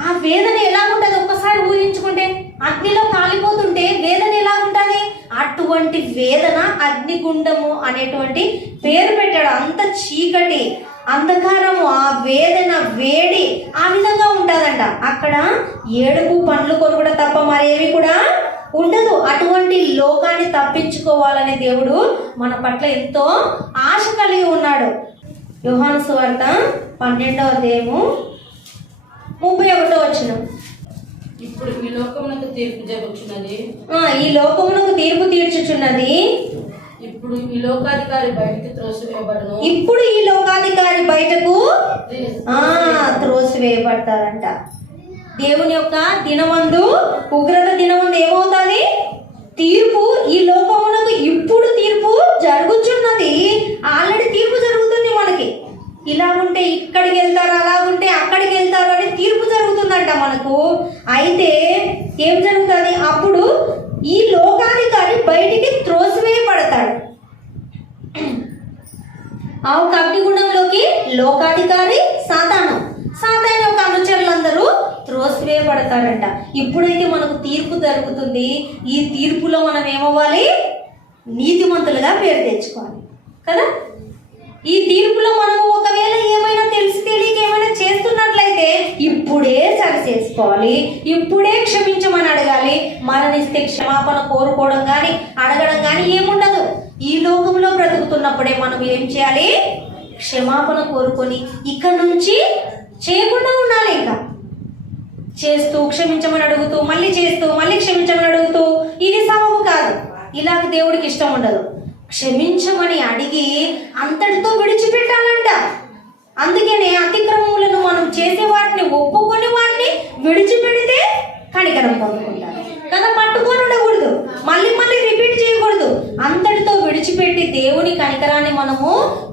ఆ వేదన ఎలా ఉంటుంది ఒక్కసారి ఊహించుకుంటే, అగ్నిలో కాలిపోతుంటే వేదన ఎలా ఉంటుంది, అటువంటి వేదన అగ్నిగుండము అనేటువంటి పేరు పెట్టాడు. అంత చీకటి, అంధకారము, ఆ వేదన, వేడి ఆ విధంగా ఉంటుందంట. అక్కడ ఏడుపు, పండ్లు కొరుకుట తప్ప మరేవి కూడా ఉండదు. అటువంటి లోకాన్ని తప్పించుకోవాలని దేవుడు మన పట్ల ఎంతో ఆశ కలిగి ఉన్నాడు. యోహాను సువార్త 12వ అధ్యాయము 31వ వచనం. ఇప్పుడు ఈ లోకమునకు తీర్పు జరుగుచున్నది. ఈ లోకమునకు తీర్పు తీర్చుచున్నది. ఇప్పుడు ఈ లోకాధికారి బయటకు త్రోసివేయబడను. ఇప్పుడు ఈ లోకాధికారి బయటకు త్రోసివేయబడతారంట. దేవుని యొక్క దినమందు, ఉగ్రత దినమందు ఏమవుతుంది? తీర్పు. ఈ లోకమునకు ఇప్పుడు తీర్పు జరుగుచున్నది. ఆల్రెడీ తీర్పు జరుగుతుంది మనకి. ఇలా ఉంటే ఇక్కడికి వెళ్తారు, అలాగుంటే అక్కడికి వెళ్తారు అని తీర్పు జరుగుతుందంట మనకు. అయితే ఏం జరుగుతుంది? అప్పుడు ఈ లోకాధికారి బయటికి త్రోసివేయబడతాడు. ఆ ఒక అగ్నిగుండంలోకి లోకాధికారి సాతాను యొక్క అనుచరులందరూ త్రోసివేయబడతారంట. ఇప్పుడైతే మనకు తీర్పు జరుగుతుంది. ఈ తీర్పులో మనం ఏమవ్వాలి? నీతిమంతులుగా పేరు తెచ్చుకోవాలి కదా. ఈ తీర్పులో మనము ఒకవేళ ఏమైనా తెలిసి తెలియక ఏమైనా చేస్తున్నట్లయితే ఇప్పుడే సరి చేసుకోవాలి, ఇప్పుడే క్షమించమని అడగాలి. మరణిస్తే క్షమాపణ కోరుకోవడం కానీ అడగడం కానీ ఏముండదు. ఈ లోకంలో బ్రతుకుతున్నప్పుడే మనం ఏం చేయాలి? క్షమాపణ కోరుకొని ఇక నుంచి చేయకుండా ఉండాలి. ఇంకా చేస్తూ క్షమించమని అడుగుతూ మళ్ళీ చేస్తూ మళ్ళీ క్షమించమని అడుగుతూ ఇది సబబు కాదు. ఇలాగ దేవుడికి ఇష్టం ఉండదు. క్షమించమని అడిగి అంతటితో విడిచిపెట్టాలంట. అందుకనే అతిక్రమములను మనం చేసే వాటిని ఒప్పుకొని వాటిని విడిచిపెడితే కనికరం పొందుకుంటారు కదా. పట్టుకొని ఉండకూడదు, మళ్ళీ మళ్ళీ రిపీట్ చేయకూడదు. అంతటితో విడిచిపెట్టి దేవుని కనికరాన్ని మనము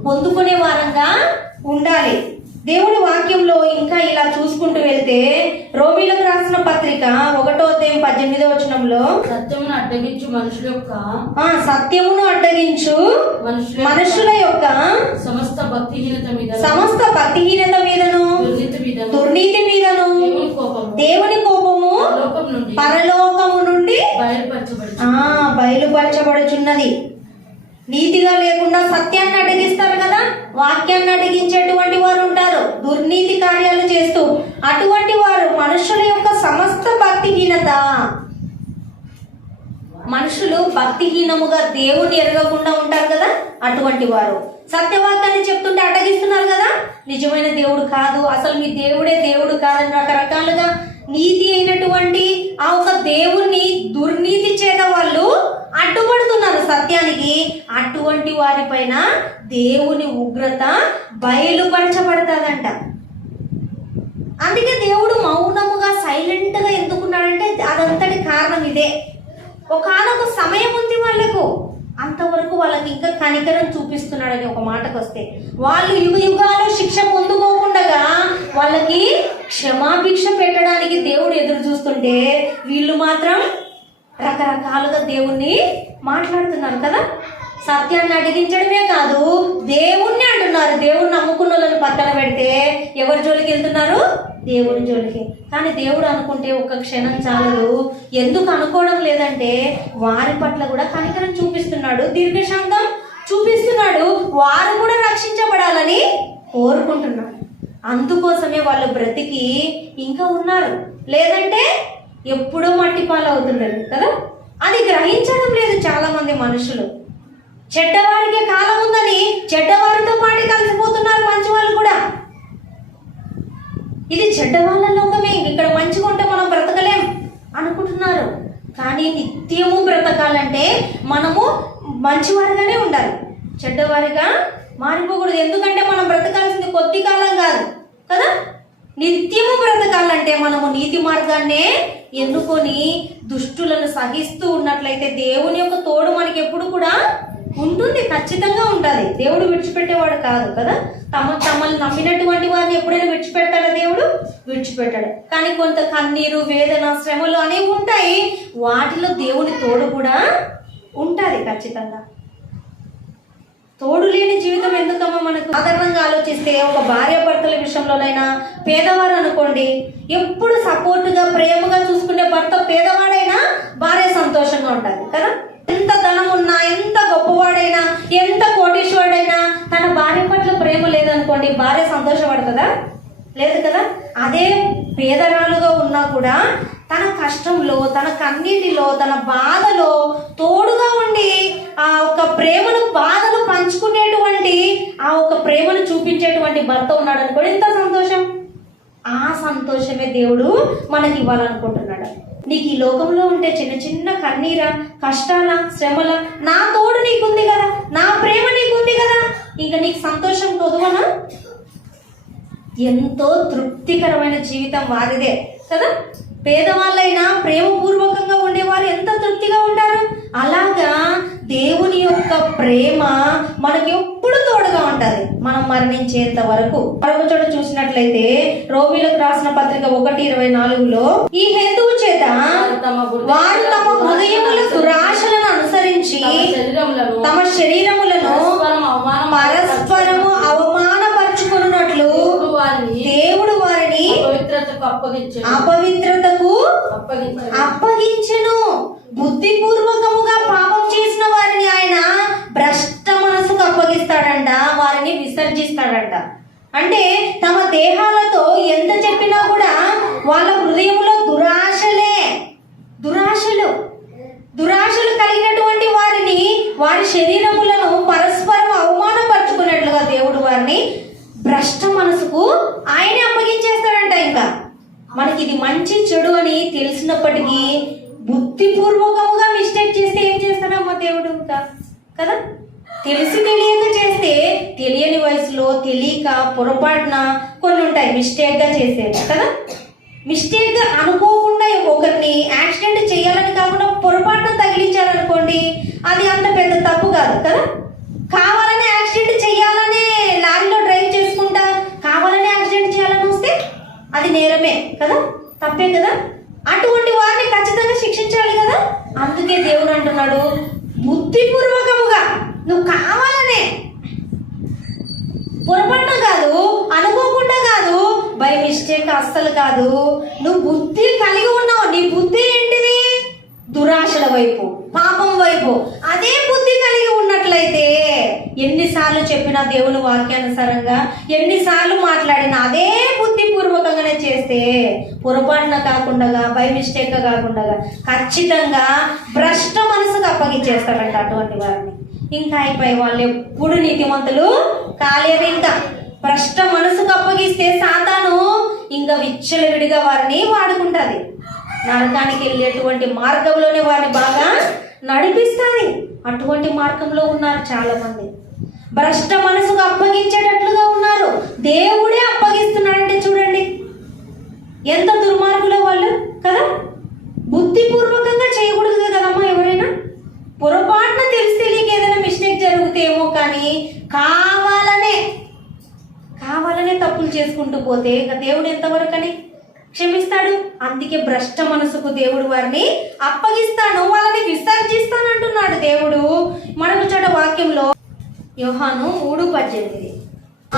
పొందుకునే వారంగా ఉండాలి. దేవుని వాక్యంలో ఇంకా ఇలా చూసుకుంటూ వెళ్తే రోమీలకు రాసిన పత్రిక 1వ అధ్యాయం 18వ వచనంలో సత్యమును అడ్డగించు మనుషుల యొక్క సత్యమును అడ్డగించు మనుషుల యొక్క సమస్త భక్తిహీనత మీదను దుర్నీతి మీదను దేవుని కోపము పరలోకము నుండి బయలుపరచబడుచున్నది. నీతిగా లేకుండా సత్యాన్ని అడ్డగిస్తారు కదా, వాక్యాన్ని అడ్డగించేటువంటి వారు ఉంటారు దుర్నీతి కార్యాలు చేస్తూ. అటువంటి వారు మనుషుల యొక్క సమస్త భక్తిహీనత, మనుషులు భక్తిహీనముగా దేవుణ్ణి ఎరగకుండా ఉంటారు కదా, అటువంటి వారు సత్యవాక్యాన్ని చెప్తుంటే అడ్డగిస్తున్నారు కదా, నిజమైన దేవుడు కాదు, అసలు మీ దేవుడే దేవుడు కాదని రకరకాలుగా నీతి అయినటువంటి ఆ ఒక దేవుణ్ణి దుర్నీతి చేత వాళ్ళు అడ్డుపడుతున్నారు సత్యానికి. అటువంటి వారిపైన దేవుని ఉగ్రత బయలుపరచబడతాదంట. అందుకే దేవుడు మౌనముగా సైలెంట్ గా ఎందుకున్నాడంటే అదంతటి కారణం ఇదే. ఒకనొక సమయం ఉంది వాళ్ళకు, అంతవరకు వాళ్ళకి ఇంకా కనికరం చూపిస్తున్నాడని ఒక మాటకు వస్తే వాళ్ళు యుగ యుగాలు శిక్ష పొందుకోకుండా వాళ్ళకి క్షమాభిక్ష పెట్టడానికి దేవుడు ఎదురు చూస్తుంటే వీళ్ళు మాత్రం రకరకాలుగా దేవుణ్ణి మాట్లాడుతున్నారు కదా. సత్యాన్ని అడిగించడమే కాదు దేవుణ్ణి అంటున్నారు. దేవుణ్ణి నమ్ముకున్న వాళ్ళని పక్కన పెడితే ఎవరి జోలికి వెళ్తున్నారు? దేవుని జోలికి. కానీ దేవుడు అనుకుంటే ఒక్క క్షణం చాలదు. ఎందుకు అనుకోవడం లేదంటే వారి పట్ల కూడా కనికరం చూపిస్తున్నాడు, దీర్ఘశాంతం చూపిస్తున్నాడు. వారు కూడా రక్షించబడాలని కోరుకుంటున్నాడు. అందుకోసమే వాళ్ళు బ్రతికి ఇంకా ఉన్నారు. లేదంటే ఎప్పుడో మట్టి పాలవుతున్నారు కదా. అది గ్రహించడం లేదు చాలా మంది మనుషులు. చెడ్డవారికి కాలం ఉందని చెడ్డవారితో పాటు కలిసిపోతున్నారు మంచి వాళ్ళు కూడా. ఇది చెడ్డవాళ్ళ లోకమే, ఇక్కడ మంచిగా ఉంటే మనం బ్రతకలేం అనుకుంటున్నారు. కానీ నిత్యము బ్రతకాలంటే మనము మంచివారిగానే ఉండాలి, చెడ్డవారిగా మారిపోకూడదు. ఎందుకంటే మనం బ్రతకాల్సింది కొద్ది కాలం కాదు కదా. నిత్యము బ్రతకాలంటే మనము నీతి మార్గాన్నే ఎన్నుకొని దుష్టులను సహిస్తూ ఉన్నట్లయితే దేవుని యొక్క తోడు మనకి ఎప్పుడు కూడా ఉంటుంది, ఖచ్చితంగా ఉంటుంది. దేవుడు విడిచిపెట్టేవాడు కాదు కదా. తమల్ని నమ్మినటువంటి వారిని ఎప్పుడైనా విడిచిపెడతాడా? దేవుడు విడిచిపెట్టాడు. కానీ కొంత కన్నీరు, వేదన, శ్రమలు అనేవి ఉంటాయి. వాటిలో దేవుని తోడు కూడా ఉంటుంది ఖచ్చితంగా. తోడు లేని జీవితం ఎందుకమ్మా మనకు? సాధారణంగా ఆలోచిస్తే ఒక భార్యాభర్తల విషయంలోనైనా పేదవారు అనుకోండి, ఎప్పుడు సపోర్టుగా ప్రేమగా చూసుకునే భర్త పేదవాడైనా భార్య సంతోషంగా ఉంటుంది కదా. ఎంత ధనం ఉన్నా, ఎంత గొప్పవాడైనా, ఎంత కోటీశ్వరుడైనా తన భార్య పట్ల ప్రేమ లేదనుకోండి, భార్య సంతోషపడుతుందా? లేదు కదా. అదే పేదరాలుగా ఉన్నా కూడా తన కష్టంలో, తన కన్నీటిలో, తన బాధలో తోడుగా ఉండి ఆ ఒక ప్రేమను, బాధను పంచుకునేటువంటి ఆ ఒక ప్రేమను చూపించేటువంటి భర్త ఉన్నాడు అనుకోండి, ఎంత సంతోషం. ఆ సంతోషమే దేవుడు మనకి ఇవ్వాలనుకుంటున్నాడు. నీకు ఈ లోకంలో ఉంటే చిన్న చిన్న కన్నీరా, కష్టాల, శ్రమల, నా తోడు నీకుంది కదా, నా ప్రేమ నీకుంది కదా, ఇంకా నీకు సంతోషం కొదువనా? ఎంతో తృప్తికరమైన జీవితం వారిదే కదా. పేదవాళ్ళైనా ప్రేమపూర్వకంగా ఉండేవారు ఎంత తృప్తిగా ఉంటారు. అలాగా దేవుని యొక్క ప్రేమ మనకి ఎప్పుడు తోడుగా ఉంటుంది మనం మరణించేంత వరకు. మరొక చోట చూసినట్లయితే రోమీలకు రాసిన పత్రిక 1:24లో ఈ హేతువు చేత వారు తమ హృదయముల దురాశలను అనుసరించి తమ శరీరములను పరస్పరము అవమానపరుచుకున్నట్లు దేవుడు వారిని అపవిత్రతకు అప్పగించెను. బుద్ధిపూర్వకముగా పాపం చేసిన వారిని ఆయన భ్రష్ట మనసుకు అప్పగిస్తాడంట, వారిని అంటే తమ దేహాలతో ఎంత చెప్పినా కూడా వాళ్ళ హృదయంలో దురాశలు కలిగినటువంటి వారిని, వారి శరీరములను పరస్పరం అవమానపరుచుకున్నట్లుగా దేవుడు వారిని భ్రష్ట మనసుకు ఆయనే అప్పగించేస్తాడంట. ఇంకా మనకి ఇది మంచి చెడు అని తెలిసినప్పటికీ బుద్ధిపూర్వకముగా మిస్టేక్ చేస్తే ఏం చేస్తాడమ్మా దేవుడు? ఇంకా కదా, తెలిసి తెలియక చేస్తే, తెలియని వయసులో తెలియక పొరపాటున కొన్ని ఉంటాయి మిస్టేక్గా చేసేది కదా. మిస్టేక్గా అనుకోకుండా ఒకరిని యాక్సిడెంట్ చేయాలని కాకుండా పొరపాటున తగిలించారనుకోండి, అది అంత పెద్ద తప్పు కాదు కదా. కావాలని యాక్సిడెంట్ చేయాలనే లారీలో డ్రైవ్ చేసుకుంటా కావాలని యాక్సిడెంట్ చేయాలని వస్తే అది నేరమే కదా, తప్పే కదా. అటువంటి వారిని ఖచ్చితంగా శిక్షించాలి కదా. అందుకే దేవుడు అంటున్నాడు, బుద్ధిపూర్వకముగా నువ్వు కావాలనే, పొరపాటున కాదు, అనుకోకుండా కాదు, బై మిస్టేక్ అస్సలు కాదు, నువ్వు బుద్ధి కలిగి ఉన్నావు. నీ బుద్ధి ఏంటిది? దురాశల వైపు, పాపం వైపు. అదే బుద్ధి కలిగి ఉన్నట్లయితే ఎన్నిసార్లు చెప్పినా దేవుని వాక్యానుసారంగా, ఎన్నిసార్లు మాట్లాడినా అదే బుద్ధి పూర్వకంగానే చేస్తే, పొరపాటున కాకుండా, బై మిస్టేక్ కాకుండా ఖచ్చితంగా భ్రష్ట మనసుకు అప్పగించేస్తాడంట అటువంటి వారిని. ఇంకా అయిపోయి వాళ్ళు ఎప్పుడు నీతిమంతులు కాలేరు. ఇంకా భ్రష్ట మనసుకు అప్పగిస్తే సాతాను ఇంకా విచ్చలవిడిగా వారిని వాడుకుంటుంది. నరకానికి వెళ్ళేటువంటి మార్గంలోనే వారిని బాగా నడిపిస్తుంది. అటువంటి మార్గంలో ఉన్నారు చాలా మంది. భ్రష్ట మనసుకు అప్పగించేటట్లుగా ఉన్నారు. దేవుడే అప్పగిస్తున్నాడంటే చూడండి ఎంత దుర్మార్గులో వాళ్ళు కదా. బుద్ధిపూర్వకంగా చేయకూడదు కదమ్మా. ఎవరైనా పొరపాటున తెలిసి తెలియక ఏదైనా మిస్టేక్ జరుగుతేమో, కానీ కావాలనే తప్పులు చేసుకుంటూ పోతే ఇక దేవుడు ఎంతవరకు అని క్షమిస్తాడు? అందుకే భ్రష్ట మనసుకు దేవుడు వారిని అప్పగిస్తాను, వాళ్ళని విసర్జిస్తానంటున్నాడు దేవుడు. మనకు చోట వాక్యంలో యోహాను 3:18,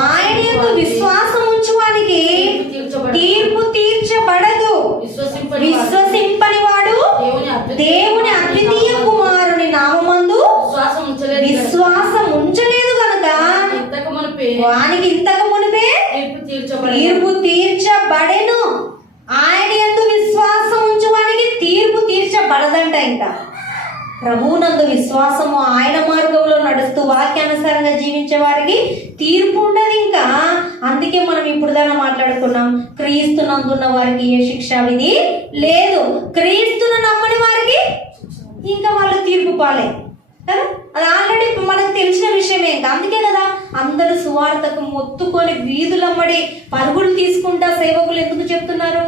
ఆయన యందు విశ్వాసం ఉంచువానికి తీర్పు తీర్చబడదు, విశ్వసింపని వాడు దేవుని అద్వితీయ కుమారుని నామమందు విశ్వాసం ఉంచలేదు కనుక వానికి ఇంతకు మునిపే తీర్పు తీర్చబడెను. ఆయన యందు విశ్వాసం ఉంచువానికి తీర్పు తీర్చబడదంట. ఇంకా ప్రభువునందు విశ్వాసము, ఆయన మార్గంలో నడుస్తూ వాక్యానుసారంగా జీవించే వారికి తీర్పు ఉండదు. ఇంకా అందుకే మనం ఇప్పుడు దాకా మాట్లాడుకున్నాం, క్రీస్తునందున్న వారికి ఏ శిక్షా విధి లేదు, క్రీస్తును నమ్మని వారికి ఇంకా వాళ్ళు తీర్పు పాలే కదా. అది ఆల్రెడీ మనకు తెలిసిన విషయమే. ఇంకా అందుకే కదా అందరూ సువార్తకు మొత్తుకొని వీధులమ్మడి పరుగులు తీసుకుంటా సేవకులు ఎందుకు చెప్తున్నారు?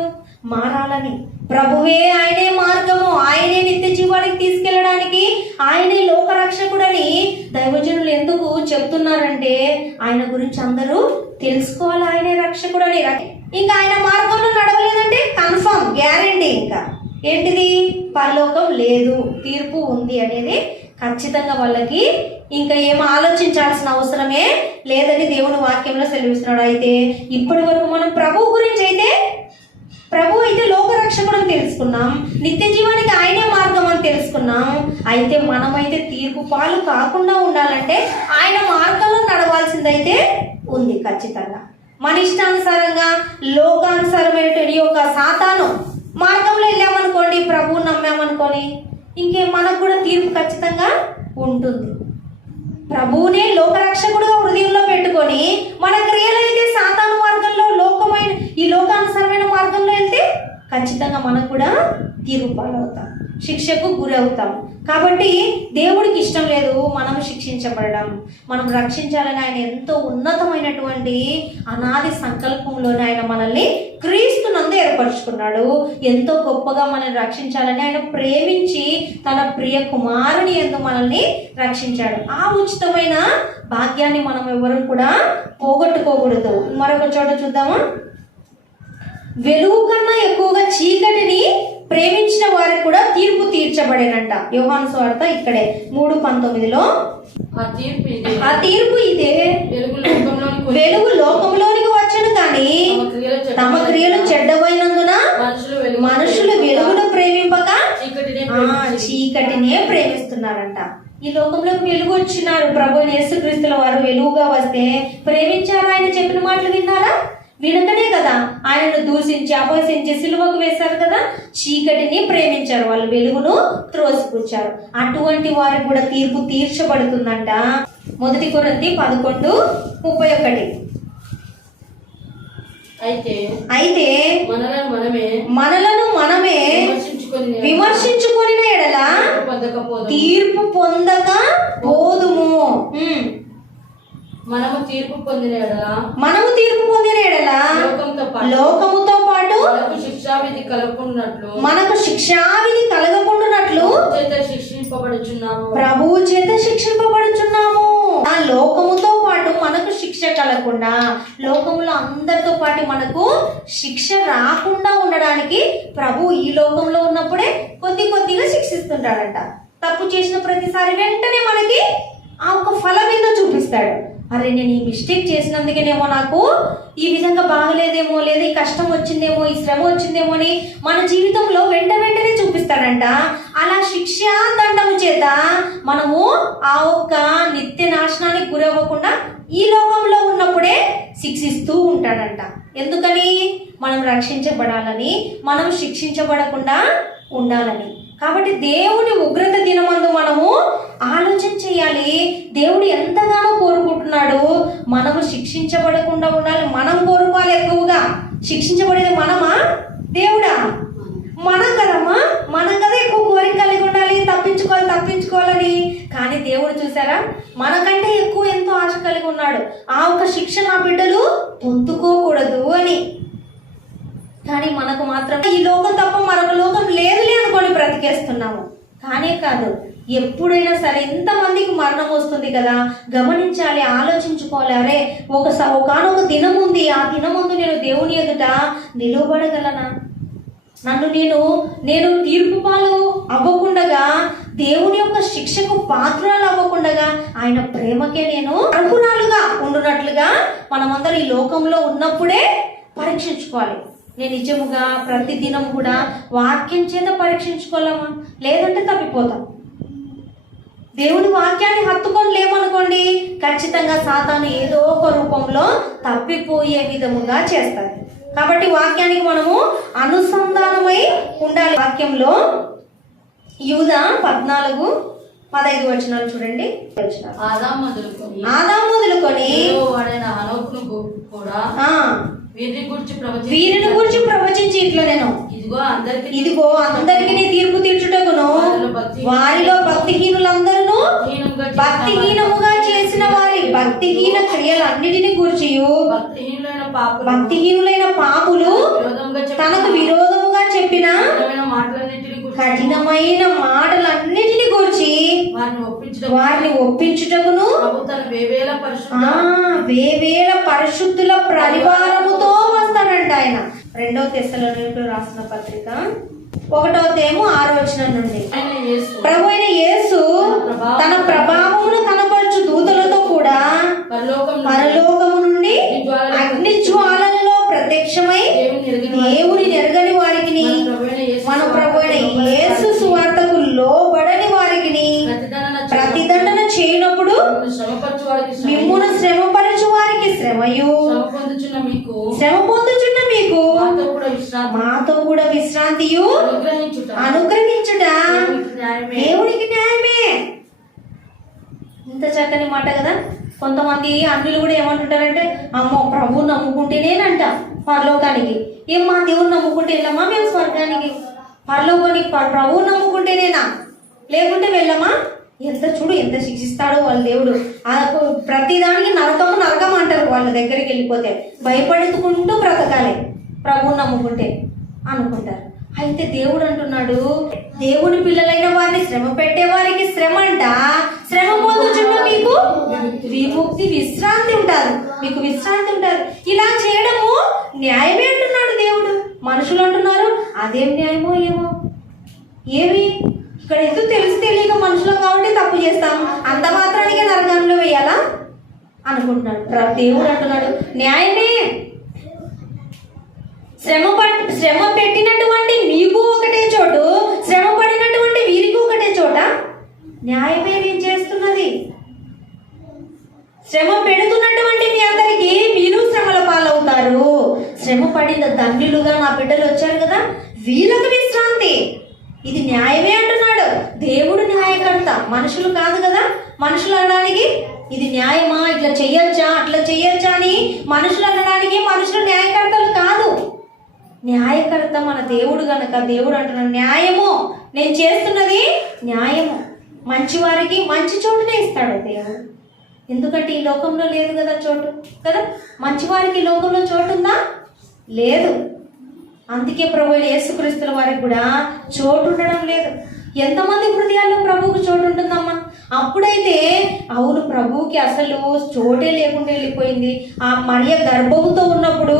మారాలని. ప్రభువే ఆయనే మార్గము, ఆయనే నిత్య జీవానికి తీసుకెళ్ళడానికి, ఆయనే లోకరక్షకుడని దైవజనులు ఎందుకు చెప్తున్నారంటే ఆయన గురించి అందరూ తెలుసుకోవాలి, ఆయనే రక్షకుడని. ఇంకా ఆయన మార్గంలో నడవలేదంటే కన్ఫర్మ్ గ్యారెంటీ. ఇంకా ఏంటిది? పరలోకం లేదు, తీర్పు ఉంది అనేది ఖచ్చితంగా వాళ్ళకి ఇంకా ఏం ఆలోచించాల్సిన అవసరమే లేదని దేవుని వాక్యంలో సెలవిస్తున్నాడు. అయితే ఇప్పటి వరకు మనం ప్రభు గురించి అయితే, ప్రభు అయితే లోకరక్షకుడు అని తెలుసుకున్నాం, నిత్య జీవానికి ఆయనే మార్గం అని తెలుసుకున్నాం. అయితే మనమైతే తీర్పు పాలు కాకుండా ఉండాలంటే ఆయన మార్గంలో నడవాల్సిందైతే ఉంది ఖచ్చితంగా. మన ఇష్టానుసారంగా లోకానుసారమైనటువంటి యొక్క సాతాను మార్గంలో వెళ్ళామనుకోండి, ప్రభువు నమ్మామనుకోని, ఇంకే మనకు కూడా తీర్పు ఖచ్చితంగా ఉంటుంది. ప్రభువునే లోకరక్షకుడుగా హృదయంలో పెట్టుకొని మన క్రియలైతే సాతాను మార్గంలో, లోకమైన ఈ లోకానుసారమైన మార్గంలో వెళ్తే ఖచ్చితంగా మనకు కూడా తీర్పు పాలవుతాం, శిక్షకు గురి అవుతాం. కాబట్టి దేవుడికి ఇష్టం లేదు మనం శిక్షించబడడం. మనం రక్షించాలని ఆయన ఎంతో ఉన్నతమైనటువంటి అనాది సంకల్పంలోనే ఆయన మనల్ని క్రీస్తునందు ఏర్పరచుకున్నాడు. ఎంతో గొప్పగా మనల్ని రక్షించాలని ఆయన ప్రేమించి తన ప్రియ కుమారుని యందు మనల్ని రక్షించాడు. ఆ ఉచితమైన భాగ్యాన్ని మనం ఎవరు కూడా పోగొట్టుకోకూడదు. మరొక చోట చూద్దామా? వెలుగు కన్నా ఎక్కువగా చీకటిని ప్రేమించిన వారికి కూడా తీర్పు తీర్చబడేనంట. యోహాను సువార్త ఇక్కడే 3:19లో ఆ తీర్పు ఇదే, వెలుగు లోకంలోనికి వచ్చను కానీ తమ క్రియలు చెడ్డవైనందున మనుషులు వెలుగును ప్రేమింపక చీకటినే ప్రేమిస్తున్నారంట. ఈ లోకంలోకి వెలుగు వచ్చినారు, ప్రభు యేసుక్రీస్తుల వారు వెలుగుగా వస్తే ప్రేమించారు, ఆయన చెప్పిన మాటలు వినకనే కదా ఆయనను దూషించి అపహసించి సిలువకు వేశారు కదా. చీకటిని ప్రేమించారు, వాళ్ళు వెలుగును త్రోసిపుచ్చారు. అటువంటి వారికి కూడా తీర్పు తీర్చబడుతుందంట. 1 కొరింథీ 11:31. అయితే మనలను మనమే విమర్శించుకొని ఎడల తీర్పు పొందక పోదుము. మనము తీర్పు పొందిన ఎడల లోకముతో పాటు మనకు శిక్షావిధి కలగకుండానట్లు ప్రభువు చేత శిక్షింపబడుచున్నాము. ఆ లోకముతో పాటు మనకు శిక్ష కలగకుండా, లోకములో అందరితో పాటు మనకు శిక్ష రాకుండా ఉండడానికి ప్రభు ఈ లోకంలో ఉన్నప్పుడే కొద్దిగా శిక్షిస్తుంటాడంట. తప్పు చేసిన ప్రతిసారి వెంటనే మనకి ఆ ఒక ఫలం ఏందో చూపిస్తాడు. అరే నేను ఈ మిస్టేక్ చేసినందుకేనేమో నాకు ఈ విధంగా బాగలేదేమో, లేదా ఈ కష్టం వచ్చిందేమో, ఈ శ్రమ వచ్చిందేమో అని మన జీవితంలో వెంటనే చూపిస్తాడంట. అలా శిక్షా దండము చేత మనము ఆ ఒక్క నిత్య నాశనానికి గురవ్వకుండా ఈ లోకంలో ఉన్నప్పుడే శిక్షిస్తూ ఉంటాడంట. ఎందుకని? మనం రక్షించబడాలని, మనం శిక్షించబడకుండా ఉండాలని. కాబట్టి దేవుని ఉగ్రత దినమందు మనము ఆలోచన చేయాలి. దేవుడు ఎంతగానో కోరుకుంటున్నాడు మనము శిక్షించబడకుండా ఉండాలి. మనం కోరుకోవాలి ఎక్కువగా. శిక్షించబడేది మనమా దేవుడా? మనం కదమ్మా, మనం కదా ఎక్కువ కోరిక కలిగి ఉండాలి, తప్పించుకోవాలని. కానీ దేవుడు చూసారా, మనకంటే ఎక్కువ ఎంతో ఆశ కలిగి ఉన్నాడు. ఆ ఒక శిక్ష నా బిడ్డలు పొందుకోకూడదు అని. కానీ మనకు మాత్రం ఈ లోకం తప్ప మరొక లోకం లేదులే అనుకొని బ్రతికేస్తున్నాము. కానే కాదు, ఎప్పుడైనా సరే ఇంతమందికి మరణం వస్తుంది కదా, గమనించాలి, ఆలోచించుకోవాలి. అరే ఒకనొక దినం ఉంది, ఆ దినం ముందు నేను దేవుని ఎదుట నిలవబడగలనా? నేను తీర్పు పాలు అవ్వకుండగా, దేవుని యొక్క శిక్షకు పాత్రలు అవ్వకుండగా, ఆయన ప్రేమకే నేను అర్హురాలుగా ఉండునట్లుగా మనమందరం ఈ లోకంలో ఉన్నప్పుడే పరీక్షించుకోవాలి. నేను నిజముగా ప్రతిదినం కూడా వాక్యం చేత పరీక్షించుకోలేమా? లేదంటే తప్పిపోతాం. దేవుని వాక్యాన్ని హత్తుకొని లేమనుకోండి, ఖచ్చితంగా సాతాను ఏదో ఒక రూపంలో తప్పిపోయే విధముగా చేస్తారు. కాబట్టి వాక్యానికి మనము అనుసంధానమై ఉండాలి. వాక్యంలో యూదా 14-15 వచనాలు చూడండి. ఆదాము మొదలుకొని వీరిని గురించి ప్రవచించి ఇట్లా నేను ఇదిగో అందరికి తీర్పు తీర్చుటకును వారిలో భక్తిహీనులందరూ భక్తిహీనముగా చేసిన వారి భక్తిహీన క్రియలన్నిటిని గురించి భక్తిహీనులైన పాపులు తనకు విరోధముగా చెప్పిన కఠినమైన మాటలన్నిటిని గురించి వారిని ఒప్పించుటకును వేవేల పరిశుద్ధుల పరివారముతో వస్తాడంట ఆయన. 2 తెస్సలోనికీయులకు రాసిన పత్రిక 1:6 వచనం నుండి, ప్రభు అయిన యేసు తన ప్రభావమును కనపరచు దూతలతో కూడా పరలోకము నుండి అగ్ని జ్వాలలలో ప్రత్యక్షమై దేవుని నెరగని వారికి, మన ప్రభు అయిన యేసు సువార్తకు లోబడని వారికి ప్రతిదండన చేయనప్పుడు మిమ్మును శ్రమపరచు వారికి శ్రమయు, శ్రమ పొందుచున్న మీకు మాతో కూడా విశ్రాంతియు అనుగ్రహించుట దేవునికి న్యాయమే. ఇంత చక్కని మాట కదా. కొంతమంది అన్యులు కూడా ఏమంటుంటారంటే, అమ్మో ప్రభు నమ్ముకుంటేనేనంట పరలోకానికి. ఏం మా దేవుని నమ్ముకుంటే వెళ్ళమా మేము స్వర్గానికి? పరలోకానికి ప్రభువు నమ్ముకుంటేనేనా, లేకుంటే వెళ్ళమా? ఎంత శిక్షిస్తాడో వాళ్ళ దేవుడు. ప్రతిదానికి నరకం అంటారు. వాళ్ళ దగ్గరికి వెళ్ళిపోతే భయపడుకుంటూ బ్రతకాలి ప్రభువుని నమ్ముకుంటే అనుకుంటారు. అయితే దేవుడు అంటున్నాడు, దేవుని పిల్లలైన వారిని శ్రమ పెట్టే వారికి శ్రమ అంట. శ్రమ పొందుచున్న మీకు విముక్తి, విశ్రాంతి ఉంటారు, మీకు విశ్రాంతి ఉంటారు. ఇలా చేయడము న్యాయమే అంటున్నాడు దేవుడు. మనుషులు అంటున్నారు అదేం న్యాయమో ఏమో. ఏమి ఇక్కడ ఎందుకు తెలియక మనుషులం కాబట్టి తప్పు చేస్తాం, అంత మాత్రానికే నరకంలో వేయాలా అనుకుంటున్నాడు. దేవుడు అంటున్నాడు న్యాయమే. శ్రమ పెట్టినటువంటి నీకు ఒకటే చోటు, శ్రమ పడినటువంటి వీరికి ఒకటే చోట న్యాయమే నేను చేస్తున్నది. శ్రమ పెడుతున్నటువంటి మీ అందరికీ మీరు శ్రమల పాలవుతారు, శ్రమ పడిన ధన్యులుగా నా బిడ్డలు వచ్చారు కదా, వీళ్ళకి విశ్రాంతి. ఇది న్యాయమే అంటున్నాడు. దేవుడు న్యాయకర్త, మనుషులు కాదు కదా. మనుషులు అనడానికి ఇది న్యాయమా, ఇట్లా చెయ్యొచ్చా, అట్లా చెయ్యొచ్చా అని మనుషులు అనడానికి మనుషులు న్యాయకర్తలు కాదు. న్యాయకర్త మన దేవుడు గనక దేవుడు అంటున్నాడు న్యాయము, నేను చేస్తున్నది న్యాయము. మంచి వారికి మంచి చోటునే ఇస్తాడు దేవుడు. ఎందుకంటే ఈ లోకంలో లేదు కదా చోటు కదా. మంచి వారికి ఈ లోకంలో చోటు ఉందా? లేదు. అందుకే ప్రభు యేసుక్రీస్తుల వారికి కూడా చోటు ఉండడం లేదు. ఎంతమంది హృదయాల్లో ప్రభువుకు చోటు ఉంటుందమ్మా? అప్పుడైతే అవును, ప్రభువుకి అసలు చోటే లేకుండా వెళ్ళిపోయింది. ఆ మరియ గర్భంతో ఉన్నప్పుడు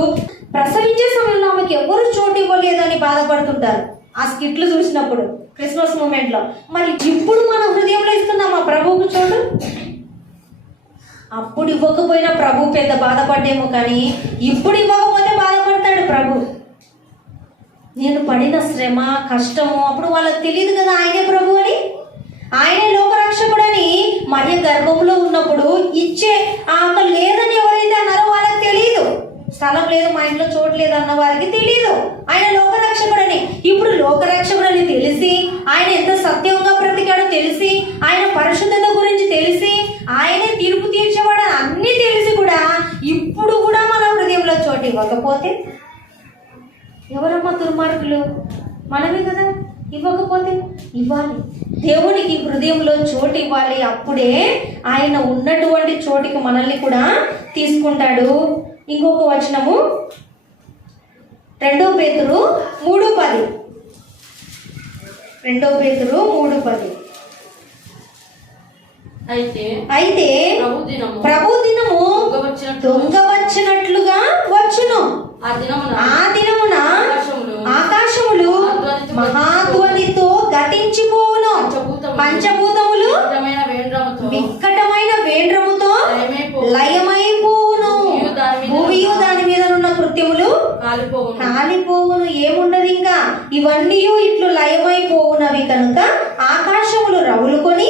ప్రసవించే సమయంలో ఆమెకి ఎవరు చోటు ఇవ్వలేదని బాధపడుతుంటారు ఆ స్కిట్లు చూసినప్పుడు క్రిస్మస్ మూమెంట్లో. మరి ఇప్పుడు మన హృదయంలో ఇస్తున్నామా ప్రభువుకు చోటు? అప్పుడు ఇవ్వకపోయినా ప్రభు పెద్ద బాధపడ్డేమో, కానీ ఇప్పుడు ఇవ్వకపోతే బాధపడతాడు ప్రభు. నేను పడిన శ్రమ కష్టము అప్పుడు వాళ్ళకి తెలియదు కదా ఆయనే ప్రభు అని, ఆయనే లోకరక్షకుడని. మరియ గర్భంలో ఉన్నప్పుడు ఇచ్చే ఆమె లేదని ఎవరైతే అన్నారో వాళ్ళకి తెలియదు. స్థలం లేదు, మా ఇంట్లో చోటు లేదు అన్న వారికి తెలియదు ఆయన లోకరక్షకుడని. ఇప్పుడు లోకరక్షకుడని తెలిసి, ఆయన ఎంత సత్యంగా బ్రతికాడో తెలిసి, ఆయన పరిశుద్ధత గురించి తెలిసి, ఆయనే తీర్పు తీర్చేవాడు అన్నీ తెలిసి కూడా ఇప్పుడు కూడా మన హృదయంలో చోటు ఇవ్వకపోతే ఎవరమ్మా దుర్మార్గులు? మనమే కదా. ఇవ్వకపోతే ఇవ్వాలి, దేవునికి హృదయంలో చోటు ఇవ్వాలి. అప్పుడే ఆయన ఉన్నటువంటి చోటికి మనల్ని కూడా తీసుకుంటాడు. ఇంకొక వచనము 2 పేతురు 3:10. 2 పేతురు 3:10. అయితే ప్రభు దినము దొంగ వచ్చినట్లుగా వచ్చును. ఆ దినమున ఆకాశములు మహాధ్వనితో గతించిపోవును, పంచభూతములు వికటమైన వేండ్రముతో లయమైపోవును, భూమియు దాని మీద ఉన్న కృత్యములు కాలిపోవును. ఏముండదు ఇంకా, ఇవన్నీ ఇట్లు లయమైపోవునవి కనుక ఆకాశములు రవులుకొని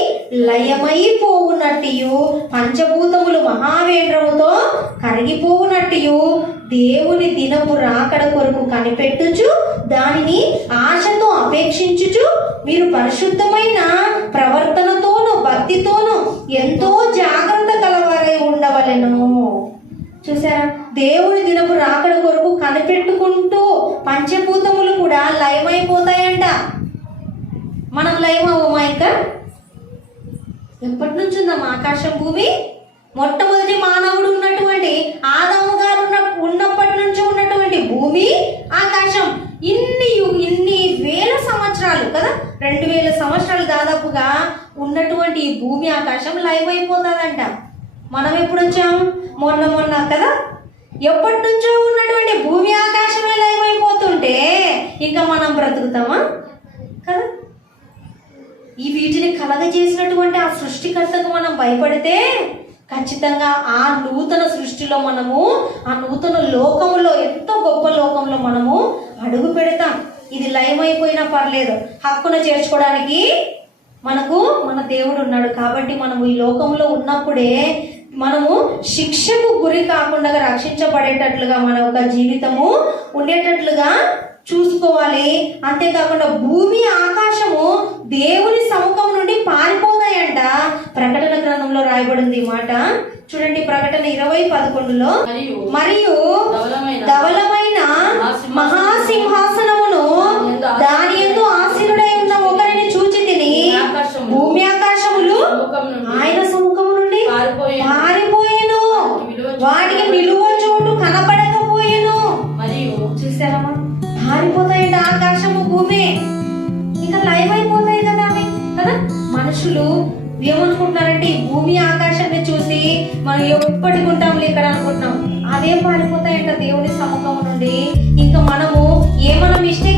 లయమైపోవునట్టియు, పంచభూతములు మహావేంద్రముతో కరిగిపోవునట్టియు దేవుని దినపు రాకడ కొరకు కనిపెట్టుచు దానిని ఆశతో అపేక్షించుచు మీరు పరిశుద్ధమైన ప్రవర్తనతోను భక్తితోను ఎంతో జాగ్రత్త కలవారై ఉండవలెను. చూసారా, దేవుని దినపు రాకడ కొరకు కనిపెట్టుకుంటూ పంచభూతములు కూడా లయమైపోతాయంట. మనం లయమవ్వమా? ఇంకా ఎప్పటి నుంచి ఉందాం ఆకాశం భూమి? మొట్టమొదటి మానవుడు ఉన్నటువంటి ఆదాము గారు ఉన్నప్పటి నుంచి ఉన్నటువంటి భూమి ఆకాశం ఇన్ని వేల సంవత్సరాలు కదా, 2000 సంవత్సరాలు దాదాపుగా ఉన్నటువంటి ఈ భూమి ఆకాశం లయమైపోతుందంట. మనం ఎప్పుడు వచ్చాం? మొన్న కదా. ఎప్పటి నుంచో ఉన్నటువంటి భూమి ఆకాశమే లయమైపోతుంటే ఇంకా మనం బ్రతుకుతామా కదా? ఈ వీటిని కలగజేసినటువంటి ఆ సృష్టికర్తకు మనం భయపడితే ఖచ్చితంగా ఆ నూతన సృష్టిలో మనము, ఆ నూతన లోకములో, ఎంతో గొప్ప లోకంలో మనము అడుగు పెడతాం. ఇది లయమైపోయినా పర్లేదు, హక్కున చేర్చుకోవడానికి మనకు మన దేవుడు ఉన్నాడు. కాబట్టి మనము ఈ లోకంలో ఉన్నప్పుడే మనము శిక్షకు గురి కాకుండా రక్షించబడేటట్లుగా మన ఒక జీవితము ఉండేటట్లుగా చూసుకోవాలి. అంతేకాకుండా భూమి ఆకాశము దేవుని సముఖం నుండి పారిపోతాయంట. ప్రకటన గ్రంథంలో రాయబడింది ఈ మాట. చూడండి, ప్రకటన 20:11లో మరియు ధవలమైన మహాసింహాసనమును దాని యందు ఆసీనుడై ఉన్న ఒకరిని చూచి తిని, భూమి ఆకాశములు ఆయన సముఖము నుండి పారిపోయేను, వాటికి నిలువ చోటు కనపడకపోయేను. చూసారమ్మా, పారిపోతాయండి ఆకాశము భూమి, ఇంకా లయమైపోతాయి కదా అవి కదా. మనుషులు ఏమనుకుంటున్నారంటే ఈ భూమి ఆకాశాన్ని చూసి మనం ఎప్పటికి ఉంటాం ఇక్కడ అనుకుంటున్నాం. అదే పారిపోతాయంట దేవుని సముఖం నుండి. ఇంకా మనము ఏమైనా మిస్టేక్